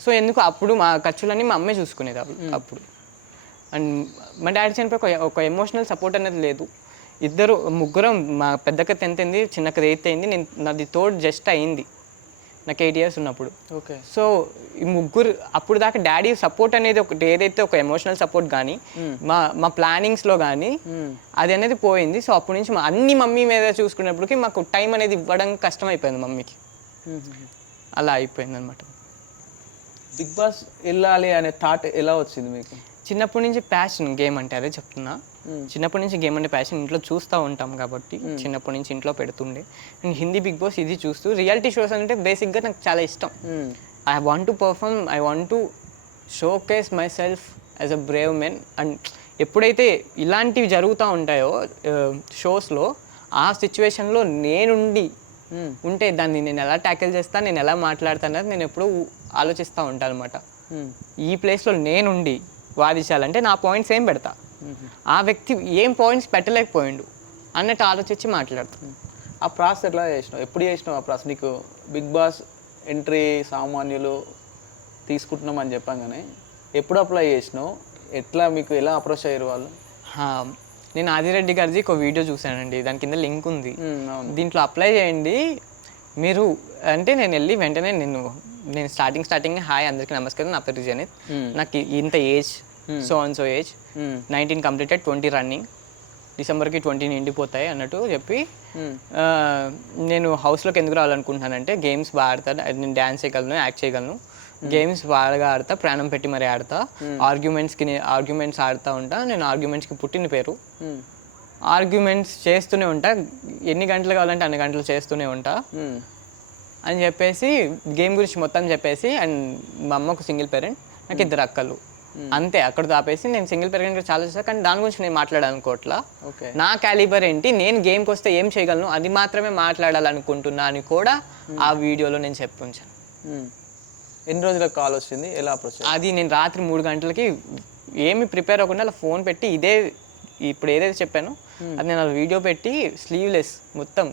సో ఎందుకు అప్పుడు మా ఖర్చులన్నీ మా అమ్మే చూసుకునేది అప్పుడు. అండ్ మా డాడీ చనిపోయి ఒక ఎమోషనల్ సపోర్ట్ అనేది లేదు. ముగ్గురం, మా పెద్దక్క 10th అయింది, చిన్నక్క 8th అయింది, నాది థర్డ్ జస్ట్ అయింది నాకు 8 years ఉన్నప్పుడు. ఓకే. సో ఈ ముగ్గురు అప్పుడు దాకా డాడీ సపోర్ట్ అనేది ఒకటి ఏదైతే ఒక ఎమోషనల్ సపోర్ట్ కానీ మా ప్లానింగ్స్లో కానీ అది అనేది పోయింది. సో అప్పటి నుంచి అన్ని మమ్మీ మీద చూసుకునేప్పటికి మాకు టైం అనేది ఇవ్వడం కష్టమైపోయింది మమ్మీకి. అలా అయిపోయింది అనమాట. బిగ్ బాస్ వెళ్ళాలి అనే థాట్ ఎలా వచ్చింది మీకు? చిన్నప్పటి నుంచి ప్యాషన్ గేమ్ అంటే, అదే చెప్తున్నా. చిన్నప్పటి నుంచి గేమ్ అంటే ప్యాషన్. ఇంట్లో చూస్తూ ఉంటాం కాబట్టి చిన్నప్పటి నుంచి ఇంట్లో పెడుతుండే. అండ్ హిందీ బిగ్ బాస్ ఇది చూస్తూ రియాలిటీ షోస్ అంటే బేసిక్గా నాకు చాలా ఇష్టం. I want to perform, I want to showcase my self as a brave men. And ఎప్పుడైతే ఇలాంటివి జరుగుతూ ఉంటాయో షోస్లో, ఆ సిచ్యువేషన్లో నేనుండి ఉంటే దాన్ని నేను ఎలా ట్యాకిల్ చేస్తాను, నేను ఎలా మాట్లాడతాను అనేది నేను ఎప్పుడూ ఆలోచిస్తూ ఉంటాను అనమాట. ఈ ప్లేస్లో నేనుండి వాదించాలంటే నా పాయింట్స్ ఏం పెడతా, ఆ వ్యక్తి ఏం పాయింట్స్ పెట్టలేకపోయిండు అన్నట్టు ఆలోచించి మాట్లాడతాను. ఆ ప్రాసెస్ ఎట్లా చేసినావు? ఎప్పుడు చేసినావు ఆ ప్రాసెస్? నీకు బిగ్ బాస్ ఎంట్రీ సామాన్యులు తీసుకుంటున్నామని చెప్పంగానే ఎప్పుడు అప్లై చేసినావు? ఎట్లా మీకు ఎలా అప్రోచ్ అయ్యారు వాళ్ళు? నేను ఆదిరెడ్డి గారిది ఒక వీడియో చూశానండి, దాని కింద లింక్ ఉంది. దీంట్లో అప్లై చేయండి మీరు అంటే, నేను వెళ్ళి వెంటనే నేను స్టార్టింగ్ హాయ్ అందరికీ నమస్కారం, నా పేరు జనిత్, నాకు ఇంత age, so age 19 completed, 20 running, డిసెంబర్కి 20 నిండిపోతాయి అన్నట్టు చెప్పి, నేను హౌస్లోకి ఎందుకు రావాలనుకుంటున్నానంటే గేమ్స్ బాగా ఆడతాను, నేను డ్యాన్స్ చేయగలను, యాక్ట్ చేయగలను, గేమ్స్ బాగా ఆడతా, ప్రాణం పెట్టి మరి ఆడతా, ఆర్గ్యుమెంట్స్ ఆడుతూ ఉంటా, నేను ఆర్గ్యుమెంట్స్కి పుట్టిన పేరు, ఆర్గ్యుమెంట్స్ చేస్తూనే ఉంటా, ఎన్ని గంటలు కావాలంటే అన్ని గంటలు చేస్తూనే ఉంటా అని చెప్పేసి గేమ్ గురించి మొత్తం చెప్పేసి. అండ్ మా అమ్మకు సింగిల్ పేరెంట్, నాకు 2 అక్కలు, అంతే. అక్కడ ఆపేసి నేను సింగిల్ పేరెంట్ గురించి ఆలోచిస్తాను, కానీ దాని గురించి నేను మాట్లాడాలనుకోవట్లా. నా క్యాలిబర్ ఏంటి, నేను గేమ్కి వస్తే ఏం చేయగలను, అది మాత్రమే మాట్లాడాలనుకుంటున్నా అని కూడా ఆ వీడియోలో నేను చెప్పి ఉంచాను. ఎన్ని రోజులకు కాల్ వచ్చింది, ఎలా అప్రోచ్? అది నేను రాత్రి 3 గంటలకి ఏమి ప్రిపేర్ అవ్వకుండా అలా ఫోన్ పెట్టి ఇప్పుడు ఏదైతే చెప్పానో అది నేను అలా వీడియో పెట్టి స్లీవ్లెస్ మొత్తం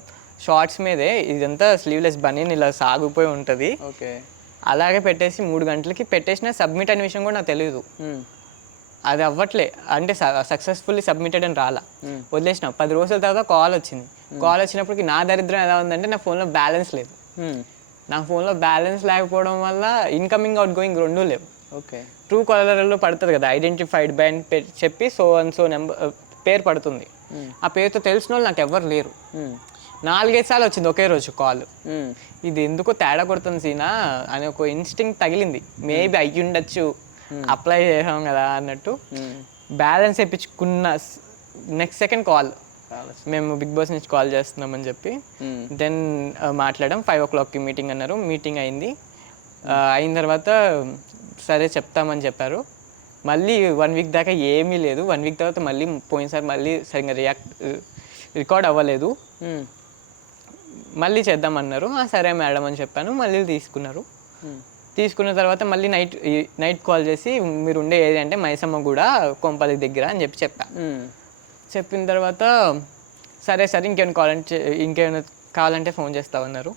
షార్ట్స్ మీదే, ఇదంతా స్లీవ్లెస్ బనీన్ ఇలా సాగిపోయి ఉంటుంది, అలాగే పెట్టేసి 3 గంటలకి పెట్టేసిన. సబ్మిట్ అనే విషయం కూడా నాకు తెలియదు. అది అవ్వట్లే అంటే సక్సెస్ఫుల్లీ సబ్మిటెడ్ అని రాలా, వదిలేసిన. 10 రోజుల తర్వాత కాల్ వచ్చింది. కాల్ వచ్చినప్పటికి నా దరిద్రం ఎలా ఉందంటే నా ఫోన్లో బ్యాలెన్స్ లేదు. నా ఫోన్లో బ్యాలెన్స్ లేకపోవడం వల్ల ఇన్కమింగ్ అవుట్ గోయింగ్ 2 లేవు. ట్రూ కాలర్లో పడుతుంది కదా, ఐడెంటిఫైడ్ బై అని చెప్పి సో నెంబర్ పేరు పడుతుంది. ఆ పేరుతో తెలిసిన వాళ్ళు నాకు ఎవరు లేరు. 4-5 సార్లు వచ్చింది ఒకే రోజు కాల్. ఇది ఎందుకో తేడా కొడుతుంది సీనా అని ఒక ఇన్స్టింక్ట్ తగిలింది. మేబీ అయ్యి ఉండొచ్చు, అప్లై చేసాం కదా అన్నట్టు. బ్యాలెన్స్ వేయించుకున్న నెక్స్ట్ సెకండ్ కాల్, మేము బిగ్ బాస్ నుంచి కాల్ చేస్తున్నామని చెప్పి. దెన్ మాట్లాడాం. 5 o'clockకి మీటింగ్ అన్నారు. మీటింగ్ అయింది. అయిన తర్వాత సరే చెప్తామని చెప్పారు. మళ్ళీ 1 week దాకా ఏమీ లేదు. 1 week తర్వాత మళ్ళీ పోయినసారి మళ్ళీ సరిగ్గా రికార్డ్ అవ్వలేదు, మళ్ళీ చేద్దామన్నారు. సరే మేడం అని చెప్పాను. మళ్ళీ తీసుకున్న తర్వాత మళ్ళీ నైట్ కాల్ చేసి మీరు ఉండే ఏరియా అంటే మైసమ్మ కూడా కొంపల్లి దగ్గర అని చెప్పిన తర్వాత సరే ఇంకేమైనా కావాలంటే ఫోన్ చేస్తామన్నారు.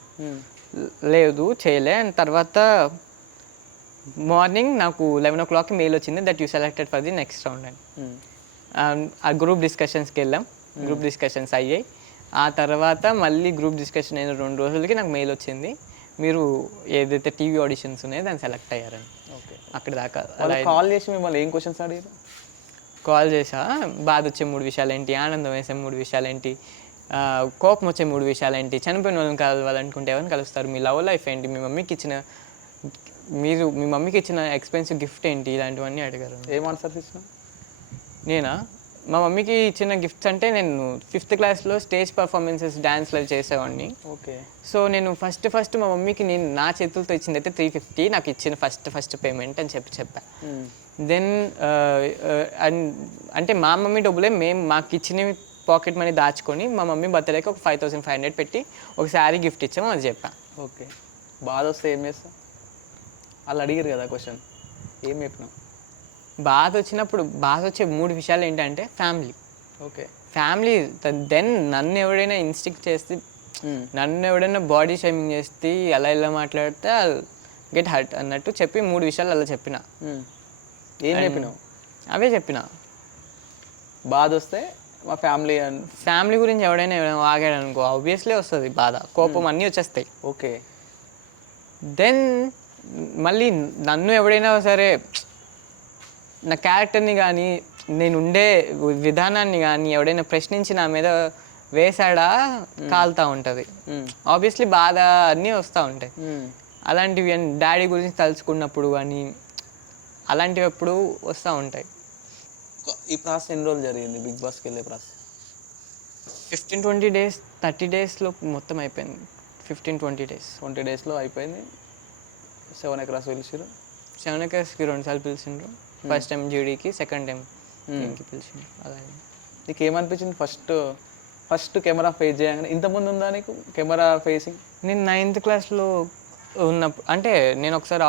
లేదు చేయలే. అండ్ తర్వాత మార్నింగ్ నాకు 11 o'clockకి మెయిల్ వచ్చింది that you selected for the next round అని. ఆ గ్రూప్ డిస్కషన్స్కి వెళ్ళాం. గ్రూప్ డిస్కషన్స్ అయ్యాయి. ఆ తర్వాత మళ్ళీ గ్రూప్ డిస్కషన్ అయిన 2 రోజులకి నాకు మెయిల్ వచ్చింది, మీరు ఏదైతే టీవీ ఆడిషన్స్ ఉన్నాయో దాన్ని సెలెక్ట్ అయ్యారని. అక్కడి దాకా వాళ్ళు కాల్ చేసి మిమ్మల్ని ఏం క్వశ్చన్స్ అడిగారు? కాల్ చేసా, బాధ వచ్చే 3 విషయాలు ఏంటి, ఆనందం వేసే 3 విషయాలు ఏంటి, కోపం వచ్చే 3 విషయాలు ఏంటి, చనిపోయిన వాళ్ళని కలవాలనుకుంటే ఎవరిని కలుస్తారు, మీ లవ్ లైఫ్ ఏంటి, మీ మమ్మీకి ఇచ్చిన ఎక్స్పెన్సివ్ గిఫ్ట్ ఏంటి, ఇలాంటివన్నీ అడిగారు. ఏం ఆన్సర్స్ ఇచ్చినా? నేనా, మా మమ్మీకి ఇచ్చిన గిఫ్ట్స్ అంటే నేను 5th క్లాస్లో స్టేజ్ పర్ఫార్మెన్సెస్ డ్యాన్స్లు చేసేవాడిని. ఓకే. సో నేను ఫస్ట్ మా మమ్మీకి నేను నా చేతులతో ఇచ్చింది అయితే 350 నాకు ఇచ్చిన ఫస్ట్ పేమెంట్ అని చెప్పా. దెన్ అంటే మా మమ్మీ డబ్బులే మాకు ఇచ్చినవి పాకెట్ మనీ దాచుకొని మా మమ్మీ బర్త్డేకి ఒక 5500 పెట్టి ఒక శారీ గిఫ్ట్ ఇచ్చాము, అది చెప్పా. ఓకే. బాధ వస్తే ఏం చేస్తావు? వాళ్ళు అడిగారు కదా క్వశ్చన్, ఏం చెప్పినావు? బాధ వచ్చే 3 విషయాలు ఏంటంటే ఫ్యామిలీ. ఓకే. ఫ్యామిలీ. దెన్ నన్ను ఎవడైనా ఇన్స్టిక్ట్ చేస్తే, నన్ను ఎవడైనా బాడీ షేమింగ్ చేస్తే, అలా ఇలా మాట్లాడితే గెట్ హర్ట్ అన్నట్టు చెప్పి 3 విషయాలు అలా చెప్పిన. ఏం చెప్పినావు? అవే చెప్పిన. బాధ వస్తే మా ఫ్యామిలీ గురించి ఎవడైనా వాగాడు అనుకో, ఆబ్వియస్లీ వస్తుంది బాధ, కోపం అన్నీ వచ్చేస్తాయి. ఓకే. దెన్ మళ్ళీ నన్ను ఎవడైనా సరే నా క్యారెక్టర్ని కానీ నేను ఉండే విధానాన్ని కానీ ఎవడైనా ప్రశ్నించి నా మీద వేసాడా కాలుతూ ఉంటుంది. ఆబ్వియస్లీ బాధ అన్నీ వస్తూ ఉంటాయి. అలాంటివి డాడీ గురించి తలుచుకున్నప్పుడు కానీ అలాంటివి ఎప్పుడు వస్తూ ఉంటాయి. ఈ ప్రాసెస్ ఎన్ని రోజులు జరిగింది, బిగ్ బాస్కి వెళ్ళే ప్రాసెస్? 15-20 days, 30 daysలో మొత్తం అయిపోయింది. 15-20 days. 20 daysలో అయిపోయింది. 7 acres పిలిచారు. 7 acresకి 2 సార్లు పిలిచిండ్రు. ఫస్ట్ టైం జీడీకి, సెకండ్ టైం దీనికి పిలిచిండ్రు. అలా నీకు ఏమనిపించింది ఫస్ట్ కెమెరా ఫేస్ చేయగానే? ఇంతకుముందు ఉందా నీకు కెమెరా ఫేసింగ్? నేను 9th క్లాస్లో ఉన్నప్పుడు, అంటే నేను ఒకసారి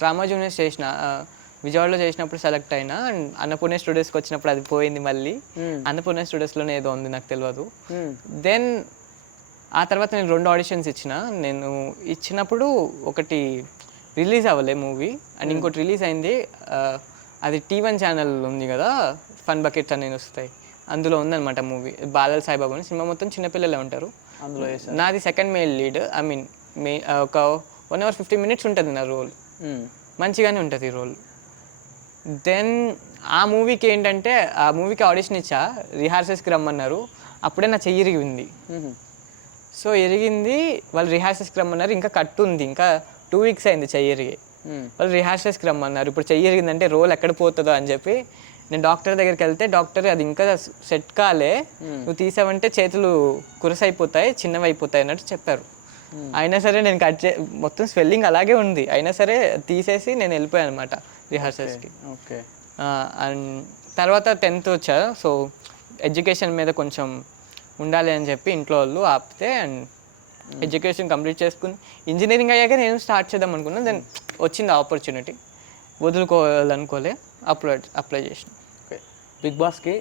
డ్రామా జూనియర్స్ చేసిన, విజయవాడలో చేసినప్పుడు సెలెక్ట్ అయినా. అన్నపూర్ణ స్టూడియోస్కి వచ్చినప్పుడు అది పోయింది. మళ్ళీ అన్నపూర్ణ స్టూడియోస్లోనే ఏదో ఉంది, నాకు తెలియదు. దెన్ ఆ తర్వాత నేను 2 ఆడిషన్స్ ఇచ్చిన. నేను ఇచ్చినప్పుడు ఒకటి రిలీజ్ అవ్వలే మూవీ, అండ్ ఇంకోటి రిలీజ్ అయింది. అది T1 ఛానల్ ఉంది కదా, ఫన్ బకెట్స్ అని వస్తాయి, అందులో ఉందన్నమాట మూవీ. బాలల సాయిబాబు అని సినిమా, మొత్తం చిన్నపిల్లలే ఉంటారు అందులో. నాది second male lead. I mean ఒక 1 hour 50 minutes ఉంటుంది నా రోల్. మంచిగానే ఉంటుంది రోల్. దెన్ ఆ మూవీకి ఏంటంటే, ఆ మూవీకి ఆడిషన్ ఇచ్చా, రిహార్సల్స్కి రమ్మన్నారు. అప్పుడే నా చెయ్యి ఇరిగింది. సో ఇరిగింది, వాళ్ళు రిహార్సల్స్కి రమ్మన్నారు. ఇంకా కట్టు ఉంది, ఇంకా 2 weeks అయింది చెయ్యి ఇరిగి. వాళ్ళు రిహార్సల్స్కి రమ్మన్నారు. ఇప్పుడు చెయ్యి ఇరిగిందంటే రోల్ ఎక్కడ పోతుందో అని చెప్పి నేను డాక్టర్ దగ్గరికి వెళ్తే, డాక్టర్ అది ఇంకా సెట్ కాలే, నువ్వు తీసావంటే చేతులు కురసైపోతాయి, చిన్నవి అయిపోతాయి అన్నట్టు చెప్పారు. అయినా సరే నేను మొత్తం స్వెల్లింగ్ అలాగే ఉంది, అయినా సరే తీసేసి నేను వెళ్ళిపోయాను అనమాట రిహార్సల్స్కి. ఓకే. అండ్ తర్వాత 10th వచ్చా. సో ఎడ్యుకేషన్ మీద కొంచెం ఉండాలి అని చెప్పి ఇంట్లో వాళ్ళు ఆపితే, అండ్ ఎడ్యుకేషన్ కంప్లీట్ చేసుకుని ఇంజనీరింగ్ అయ్యాక నేను స్టార్ట్ చేద్దాం అనుకున్నాను. దెన్ వచ్చింది ఆపర్చునిటీ, వదులుకోవాలనుకోలే, అప్లై చేసిన. ఓకే. బిగ్ బాస్కి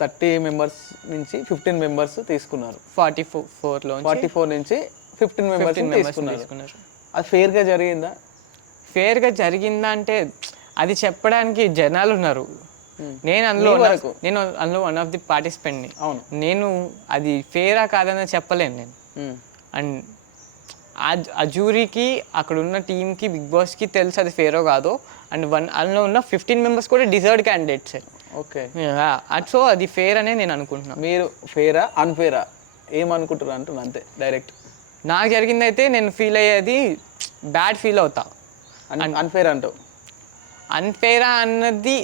30 members నుంచి 15 members తీసుకున్నారు. 44 నుంచి 15 members తీసుకున్నారు. అది ఫేర్గా జరిగిందా? ఫేర్గా జరిగిందా అంటే అది చెప్పడానికి జనాలు ఉన్నారు. నేను అందులో వన్ ఆఫ్ ది పార్టిసిపెంట్ని. అవును. నేను అది ఫేరా కాదని చెప్పలేను నేను. అండ్ ఆ జ్యూరీకి, అక్కడ ఉన్న టీంకి, బిగ్ బాస్కి తెలుసు అది ఫేరో కాదో. అండ్ అందులో ఉన్న 15 members కూడా డిజర్వ్డ్ క్యాండిడేట్సే. ఓకే. సో అది ఫేర్ అనే నేను అనుకుంటున్నాను. మీరు ఫేరా అన్ఫేరా ఏమనుకుంటారు అంటున్నా, అంతే డైరెక్ట్. నాకు జరిగింది అయితే నేను ఫీల్ అయ్యేది బ్యాడ్ ఫీల్ అవుతా. అన్ఫేర్ అంటావు? అన్ఫేరా అన్నది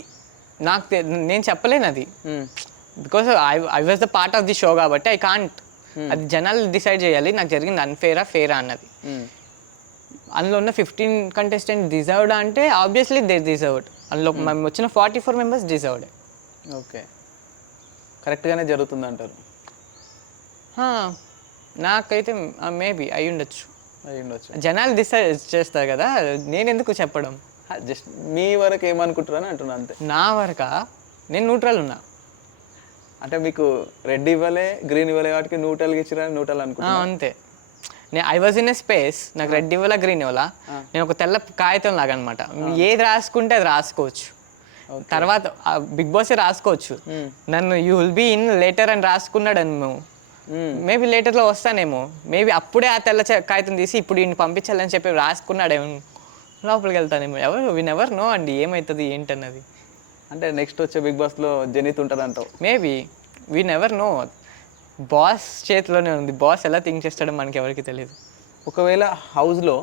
నేను చెప్పలేను అది, because I was the part of the show కాబట్టి ఐ కాంట్. అది జనాలు డిసైడ్ చేయాలి నాకు జరిగింది అన్ఫేరా ఫేరా అన్నది. అందులో ఉన్న 15 contestants డిజర్వ్డ్ అంటే ఆబ్వియస్లీ దే డిజర్వ్డ్. అందులో మేము వచ్చిన 44 members డిజర్వ్డ్. ఓకే. కరెక్ట్గానే జరుగుతుంది అంటారు? నాకైతే మేబీ అయి ఉండొచ్చు. జనాలు డిసైడ్ చేస్తారు కదా, నేను ఎందుకు చెప్పడం. జస్ట్ మీ వరకు ఏమనుకుంటారు అని అంటున్నా, అంతే. నా వరక నేను న్యూట్రల్ ఉన్నా. అంటే మీకు రెడ్ ఇవ్వలే, గ్రీన్ ఇవ్వలే, వాటికి న్యూట్రల్గా ఇచ్చిరని న్యూట్రల్ అనుకుంటా, అంతే. I was in a space, నాకు రెడ్ ఇవ్వాలా గ్రీన్ ఇవ్వాలా, నేను ఒక తెల్ల కాగితం లాగా అనమాట. ఏది రాసుకుంటే అది రాసుకోవచ్చు. తర్వాత బిగ్ బాస్ రాసుకోవచ్చు నన్ను you will be in later అని రాసుకున్నాడు అని. మేబీ లేటర్లో వస్తానేమో, మేబీ అప్పుడే ఆ తెల్ల కాగితం తీసి ఇప్పుడు ఈయన పంపించాలని చెప్పి రాసుకున్నాడేమో లోపలికి వెళ్తానేమో, ఎవరు వి నెవర్ నో అండి ఏమవుతుంది ఏంటన్నది. అంటే నెక్స్ట్ వచ్చే బిగ్ బాస్లో జెనిత్ ఉంటుందంటావు? Maybe we never know. Boss చేతిలోనే ఉంది, బాస్ ఎలా థింక్ చేస్తాడో మనకి ఎవరికి తెలియదు. ఒకవేళ హౌస్లో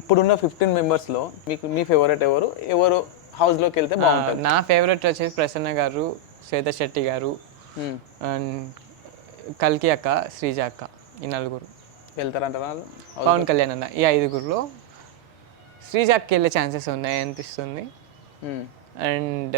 ఇప్పుడున్న 15 మెంబర్స్లో మీకు మీ ఫేవరెట్ ఎవరు ఎవరు హౌస్లోకి వెళ్తే బాగుంటుంది? నా ఫేవరెట్ వచ్చేసి ప్రసన్న గారు, శ్వేత శెట్టి గారు, అండ్ కల్కి అక్క, శ్రీజ అక్క, ఈ నలుగురు వెళ్తారంటారా? పవన్ కళ్యాణ్ అన్న. ఈ 5గురిలో శ్రీజాకి వెళ్ళే ఛాన్సెస్ ఉన్నాయి అనిపిస్తుంది. అండ్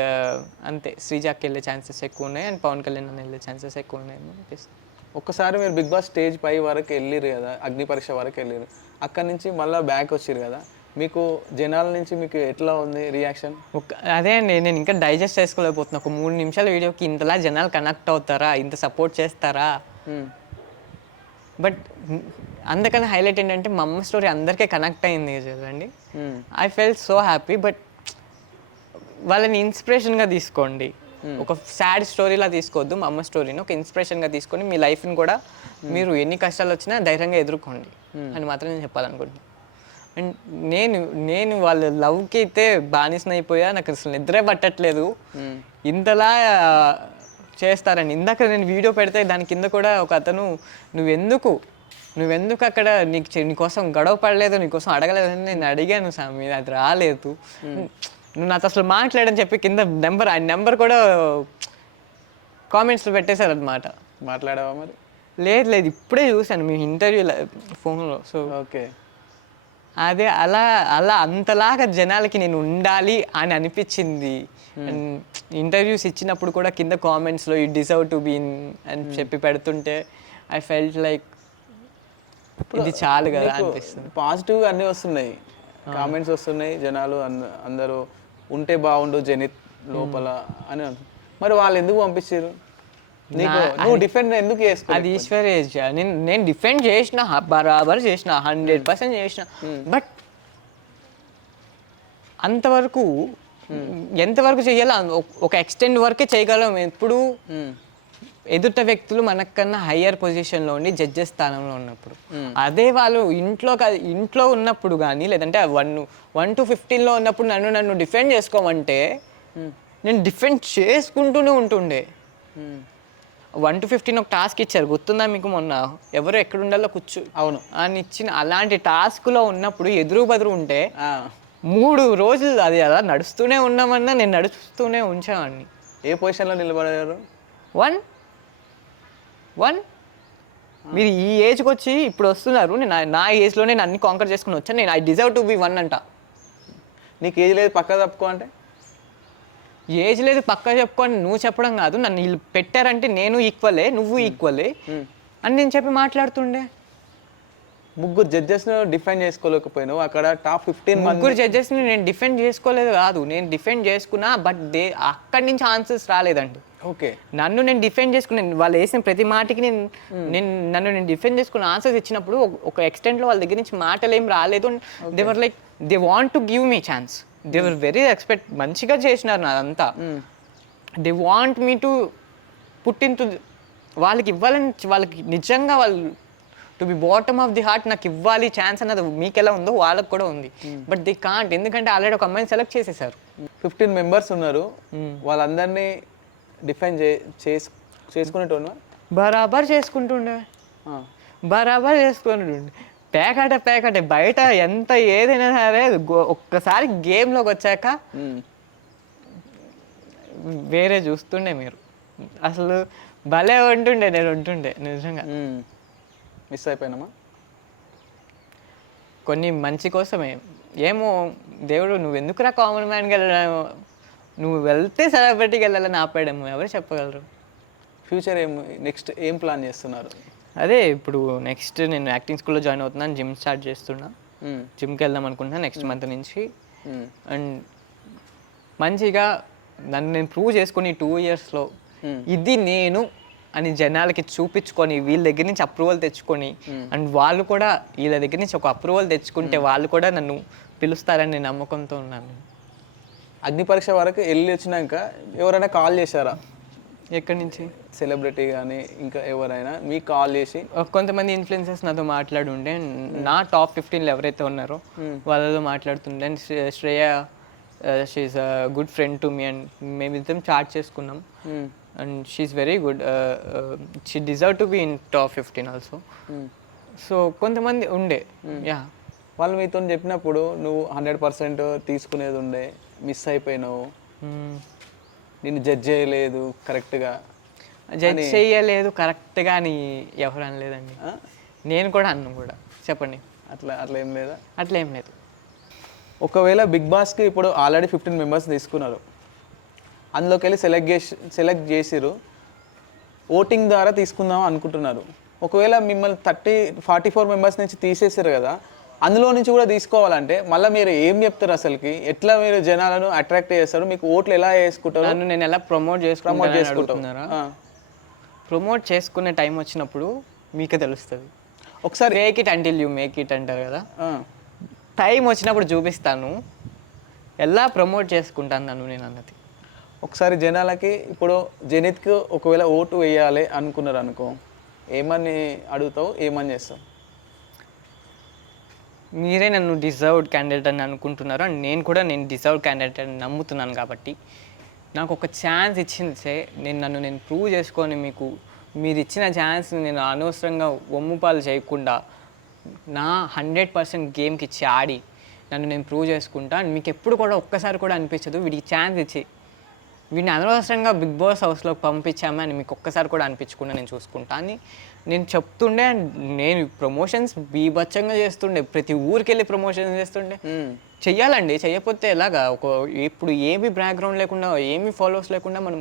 అంతే, శ్రీజాకి వెళ్ళే ఛాన్సెస్ ఎక్కువ ఉన్నాయి అండ్ పవన్ కళ్యాణ్ అన్న వెళ్ళే ఛాన్సెస్ ఎక్కువ ఉన్నాయి అనిపిస్తుంది. ఒక్కసారి మీరు బిగ్ బాస్ స్టేజ్ పై వరకు వెళ్ళిరు కదా, అగ్ని పరీక్ష వరకు వెళ్ళిరు, అక్కడి నుంచి మళ్ళీ బ్యాక్ వచ్చిరు కదా, మీకు జనాల నుంచి మీకు ఎట్లా ఉంది రియాక్షన్? అదే అండి, నేను ఇంకా డైజెస్ట్ చేసుకోలేకపోతున్నా. ఒక 3 నిమిషాల వీడియోకి ఇంతలా జనాలు కనెక్ట్ అవుతారా, ఇంత సపోర్ట్ చేస్తారా. బట్ అందుకని హైలైట్ ఏంటంటే మా అమ్మ స్టోరీ అందరికీ కనెక్ట్ అయింది కదండి. I felt so happy. But వాళ్ళని ఇన్స్పిరేషన్గా తీసుకోండి, ఒక సాడ్ స్టోరీలా తీసుకోవద్దు. మా అమ్మ స్టోరీని ఒక ఇన్స్పిరేషన్గా తీసుకొని మీ లైఫ్ని కూడా మీరు ఎన్ని కష్టాలు వచ్చినా ధైర్యంగా ఎదుర్కోండి అని మాత్రం నేను చెప్పాలనుకుంటున్నాను. అండ్ నేను వాళ్ళ లవ్కి అయితే బానిసనైపోయా, నాకు అసలు నిద్రే పట్టట్లేదు ఇంతలా చేస్తారని. ఇందాక నేను వీడియో పెడితే దాని కింద కూడా ఒక అతను నువ్వెందుకు అక్కడ నీకోసం గొడవ పడలేదు, నీకోసం అడగలేదని నేను అడిగాను స్వామి, అది రాలేదు, నువ్వు నాతో అసలు మాట్లాడని చెప్పి కింద ఆ నెంబర్ కూడా కామెంట్స్లో పెట్టేశారనమాట. మాట్లాడావా మరి? లేదు, ఇప్పుడే చూశాను మీ ఇంటర్వ్యూలో ఫోన్లో. సో ఓకే, అదే అలా అంతలాగా జనాలకి నేను ఉండాలి అని అనిపించింది. అండ్ ఇంటర్వ్యూస్ ఇచ్చినప్పుడు కూడా కింద కామెంట్స్లో యూ డిజర్వ్ టు బీ అని చెప్పి పెడుతుంటే ఐ ఫెల్ట్ లైక్ ఇది చాలు కదా అనిపిస్తుంది. పాజిటివ్గా అన్నీ వస్తున్నాయి, కామెంట్స్ వస్తున్నాయి, జనాలు అందరూ ఉంటే బాగుండు జెనిత్ లోపల అని. మరి వాళ్ళు ఎందుకు పంపించారు? నువ్వు డిఫెండ్ ఎందుకు చేసుకో? అది ఈశ్వరేజ్. నేను డిఫెండ్ చేసిన, బరాబర్ చేసిన, 100% చేసిన. బట్ అంతవరకు ఎంతవరకు చేయాలో ఒక ఎక్స్టెండ్ వరకే చేయగలం. ఎప్పుడు ఎదుట వ్యక్తులు మనకన్నా హయ్యర్ పొజిషన్లో ఉండి జడ్జెస్ స్థానంలో ఉన్నప్పుడు, అదే వాళ్ళు ఇంట్లో ఉన్నప్పుడు కానీ లేదంటే 1 to 15లో ఉన్నప్పుడు నన్ను డిఫెండ్ చేసుకోమంటే నేను డిఫెండ్ చేసుకుంటూనే ఉంటుండే. 1 to 15 ఒక టాస్క్ ఇచ్చారు, గుర్తుందా మీకు? మొన్న ఎవరు ఎక్కడ ఉండాలో అవును అని ఇచ్చిన అలాంటి టాస్క్లో ఉన్నప్పుడు ఎదురు బదురు ఉంటే 3 రోజులు అది అలా నడుస్తూనే ఉన్నామన్నా నేను నడుస్తూనే ఉంచామండి. ఏ పొజిషన్లో నిలబడారు? 1 మీరు ఈ ఏజ్కి వచ్చి ఇప్పుడు వస్తున్నారు. నేను నా ఏజ్లో నేను అన్ని కాంకర్ చేసుకుని వచ్చాను. నేను ఐ డిజర్వ్ టు బి 1 అంట. నీకు ఏజ్ లేదు పక్క తప్పుకో అంటే? ఏజ్ లేదు పక్క చెప్పుకొని నువ్వు చెప్పడం కాదు, నన్ను వీళ్ళు పెట్టారంటే నేను ఈక్వలే, నువ్వు ఈక్వలే అని నేను చెప్పి మాట్లాడుతుండే. 3 జడ్జెస్ను డిఫెండ్ చేసుకోలేకపోయినావు అక్కడ. టాప్ 15 3 జడ్జెస్ని నేను డిఫెండ్ చేసుకోలేదు కాదు, నేను డిఫెండ్ చేసుకున్నా. బట్ అక్కడి నుంచి ఆన్సర్స్ రాలేదండి. ఓకే, నేను డిఫెండ్ చేసుకున్నాను. వాళ్ళు వేసిన ప్రతి మాటకి నేను డిఫెండ్ చేసుకున్న ఆన్సర్స్ ఇచ్చినప్పుడు ఒక ఎక్స్టెంట్లో వాళ్ళ దగ్గర నుంచి మాటలు ఏం రాలేదు. They were like they want to give me chance. They were very expect, మంచిగా చేసినారు నాదంతా. They want me to put in to, వాళ్ళకి ఇవ్వాలని, వాళ్ళకి నిజంగా వాళ్ళు to be bottom of the heart నాకు ఇవ్వాలి ఛాన్స్ అన్నది మీకు ఎలా ఉందో వాళ్ళకి కూడా ఉంది. బట్ దే కాంట్, ఎందుకంటే ఆల్రెడీ ఒక అమ్మాయిని సెలెక్ట్ చేసేసారు. 15 మెంబర్స్ ఉన్నారు, వాళ్ళందరినీ డిఫెండ్ చేసుకునేటోను బరాబర్ చేసుకుంటుండే. పేకాట బయట ఎంత ఏదైనా సరే ఒక్కసారి గేమ్లోకి వచ్చాక వేరే చూస్తుండే మీరు. అసలు భలే ఉంటుండే, నేను ఉంటుండే నిజంగా. మిస్ అయిపోయినామా కొన్ని మంచి కోసమే ఏమో. దేవుడు నువ్వు ఎందుకురా కామన్ మ్యాన్కి వెళ్ళడం, నువ్వు వెళ్తే సెలబ్రిటీకి వెళ్ళాలని ఆపేయడము ఎవరు చెప్పగలరు? ఫ్యూచర్ నెక్స్ట్ ఏం ప్లాన్ చేస్తున్నారు? అదే ఇప్పుడు నెక్స్ట్ నేను యాక్టింగ్ స్కూల్లో జాయిన్ అవుతున్నాను, జిమ్ స్టార్ట్ చేస్తున్నా. జిమ్కి వెళ్దాం అనుకుంటున్నాను నెక్స్ట్ మంత్ నుంచి. అండ్ మంచిగా నన్ను నేను ప్రూవ్ చేసుకుని 2 yearsలో ఇది నేను అని జనాలకి చూపించుకొని వీళ్ళ దగ్గర నుంచి అప్రూవల్ తెచ్చుకొని, అండ్ వాళ్ళు కూడా వీళ్ళ దగ్గర నుంచి ఒక అప్రూవల్ తెచ్చుకుంటే వాళ్ళు కూడా నన్ను పిలుస్తారని నమ్మకంతో ఉన్నాను. అగ్ని పరీక్ష వరకు వెళ్ళి వచ్చినాక ఎవరైనా కాల్ చేశారా? ఎక్కడి నుంచి? సెలబ్రిటీ కానీ ఇంకా ఎవరైనా మీకు కాల్ చేసి కొంతమంది ఇన్ఫ్లుయెన్సర్స్ నాతో మాట్లాడుండే, నా టాప్ 15లో ఎవరైతే ఉన్నారో వాళ్ళతో మాట్లాడుతుండే. And Shreya, she's a good friend to me, and మేమిద్దరం చాట్ చేసుకున్నాం. And she's very good, she deserve to be in top 15 also. So కొంతమంది ఉండే, యా. వాళ్ళు మీతో చెప్పినప్పుడు నువ్వు 100% తీసుకునేది ఉండే, మిస్ అయిపోయినావు, నిన్ను జడ్జ్ చేయలేదు కరెక్ట్గా, జడ్జ్ చేయలేదు కరెక్ట్గా అని ఎవరు అనలేదండి. నేను కూడా అన్ను కూడా. చెప్పండి. అట్లా ఏం లేదా? అట్లా ఏం లేదు. ఒకవేళ బిగ్ బాస్కి ఇప్పుడు ఆల్రెడీ 15 మెంబర్స్ తీసుకున్నారు, అందులోకి వెళ్ళి సెలెక్ట్ చేసిరు, ఓటింగ్ ద్వారా తీసుకుందాం అనుకుంటున్నారు. ఒకవేళ మిమ్మల్ని 44 మెంబర్స్ నుంచి తీసేసారు కదా, అందులో నుంచి కూడా తీసుకోవాలంటే మళ్ళీ మీరు ఏం చెప్తారు? అసలుకి ఎట్లా మీరు జనాలను అట్రాక్ట్ చేస్తారు? మీకు ఓట్లు ఎలా వేసుకుంటారు? నన్ను నేను ఎలా ప్రమోట్ చేసుకుంటున్నారా? ప్రమోట్ చేసుకునే టైం వచ్చినప్పుడు మీకే తెలుస్తుంది. ఒకసారి make it until you make it అంటారు కదా, టైం వచ్చినప్పుడు చూపిస్తాను ఎలా ప్రమోట్ చేసుకుంటాను నన్ను నేను అన్నది. ఒకసారి జనాలకి ఇప్పుడు జెనిత్కి ఒకవేళ ఓటు వేయాలి అనుకున్నారు అనుకో, ఏమని అడుగుతావు, ఏమని చేస్తావు? మీరే నన్ను డిజర్వ్డ్ క్యాండిడేట్ అని అనుకుంటున్నారు, అండ్ నేను డిజర్వ్డ్ క్యాండిడేట్ అని నమ్ముతున్నాను. కాబట్టి నాకు ఒక ఛాన్స్ ఇచ్చింది, నేను ప్రూవ్ చేసుకొని మీరు ఇచ్చిన ఛాన్స్ని నేను అనవసరంగా ఒమ్ముపాలు చేయకుండా నా 100% గేమ్కి ఇచ్చి ఆడి నేను ప్రూవ్ చేసుకుంటా. అండ్ మీకు ఎప్పుడు కూడా ఒక్కసారి కూడా అనిపించదు వీడికి ఛాన్స్ ఇచ్చి వీడిని అనవసరంగా బిగ్ బాస్ హౌస్లోకి పంపించామని అని మీకు ఒక్కసారి కూడా అనిపించకుండా నేను చూసుకుంటా అని నేను చెప్తుండే. అండ్ నేను ప్రమోషన్స్ బీభత్సంగా చేస్తుండే, ప్రతి ఊరికి వెళ్ళి ప్రమోషన్స్ చేస్తుండే. చెయ్యాలండి, చెయ్యకపోతే ఎలాగా? ఇప్పుడు ఏమీ బ్యాక్గ్రౌండ్ లేకుండా, ఏమీ ఫాలోవర్స్ లేకుండా మనం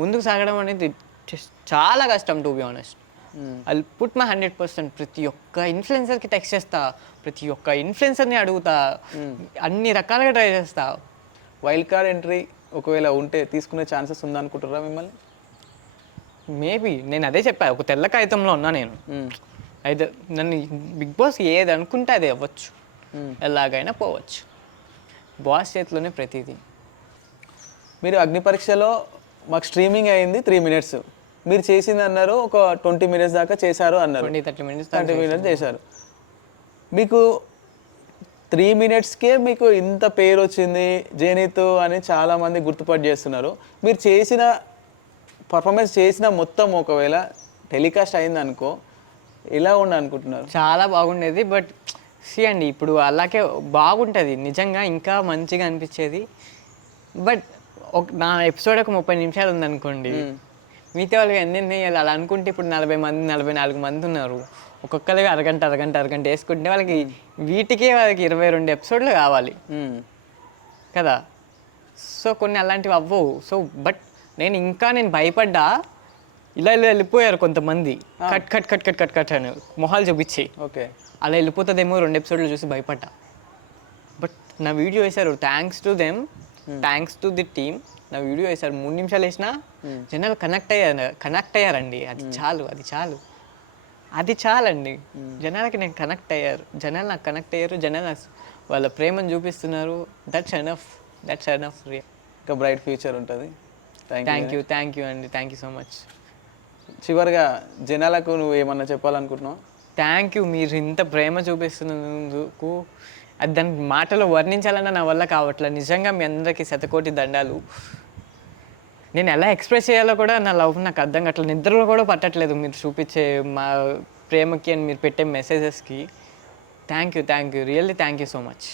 ముందుకు సాగడం అనేది చాలా కష్టం, to be honest. I put my 100%. ప్రతి ఒక్క ఇన్ఫ్లుయెన్సర్కి టెక్స్ట్ చేస్తా, ప్రతి ఒక్క ఇన్ఫ్లుయెన్సర్ని అడుగుతా, అన్ని రకాలుగా ట్రై చేస్తా. వైల్డ్ కార్డ్ ఎంట్రీ ఒకవేళ ఉంటే తీసుకునే ఛాన్సెస్ ఉందనుకుంటారా మిమ్మల్ని? మేబీ నేను అదే చెప్పా, ఒక తెల్ల కాగితంలో ఉన్నా నేను. అయితే నన్ను బిగ్ బాస్ ఏది అనుకుంటే అది అవ్వచ్చు, ఎలాగైనా పోవచ్చు. బాస్ చేతిలోనే ప్రతిదీ. మీరు అగ్ని పరీక్షలో మాకు స్ట్రీమింగ్ అయింది 3 minutes, మీరు చేసింది అన్నారు ఒక 20 minutes దాకా చేశారు అన్నారు. 30 minutes చేశారు. మీకు 3 minutesకే మీకు ఇంత పేరు వచ్చింది జేనిత్ అని చాలామంది గుర్తుపట్టి చేస్తున్నారు. మీరు చేసిన పర్ఫార్మెన్స్ చేసిన మొత్తం ఒకవేళ టెలికాస్ట్ అయింది అనుకో, ఎలా అనుకుంటున్నారు? చాలా బాగుండేది. బట్ అండి ఇప్పుడు అలాగే బాగుంటుంది నిజంగా, ఇంకా మంచిగా అనిపించేది. బట్ నా ఎపిసోడ్ ఒక 30 నిమిషాలు ఉందనుకోండి, మిగతా వాళ్ళకి ఎన్ని వేయాలి అలా అనుకుంటే ఇప్పుడు 40 మంది 44 మంది ఉన్నారు, ఒక్కొక్కరికి అరగంట వేసుకుంటే వాళ్ళకి వాళ్ళకి 22 ఎపిసోడ్లు కావాలి కదా. సో కొన్ని అలాంటివి అవ్వవు. సో బట్ నేను భయపడ్డా. ఇలా వెళ్ళిపోయారు కొంతమంది, కట్ అని మొహాలు చూపించి. ఓకే, అలా వెళ్ళిపోతుందేమో 2 ఎపిసోడ్లు చూసి భయపడ్డా. బట్ నా వీడియో వేశారు, thanks to them, thanks to the team. నా వీడియో వేశారు, 3 నిమిషాలు వేసినా జనాలు కనెక్ట్ అయ్యారండి. అది చాలండి. జనాలకి నేను కనెక్ట్ అయ్యారు, జనాలు నాకు కనెక్ట్ అయ్యారు, జనాలు వాళ్ళ ప్రేమను చూపిస్తున్నారు. That's enough. ఇంకా బ్రైట్ ఫ్యూచర్ ఉంటుంది. థ్యాంక్ యూ అండి, థ్యాంక్ యూ సో మచ్. చివరిగా జనాలకు నువ్వు ఏమన్నా చెప్పాలనుకుంటున్నావు? థ్యాంక్ యూ, మీరు ఇంత ప్రేమ చూపిస్తున్నందుకు అది దాని మాటలో వర్ణించాలన్నా నా వల్ల కావట్లేదు. నిజంగా మీ అందరికీ శతకోటి దండాలు. నేను ఎలా ఎక్స్ప్రెస్ చేయాలో కూడా నా లవ్ నాకు అర్థం కావట్లేదు, నిద్రలో కూడా పట్టట్లేదు మీరు చూపించే మా ప్రేమకి అండ్ మీరు పెట్టే మెసేజెస్కి. Thank you really thank you so much.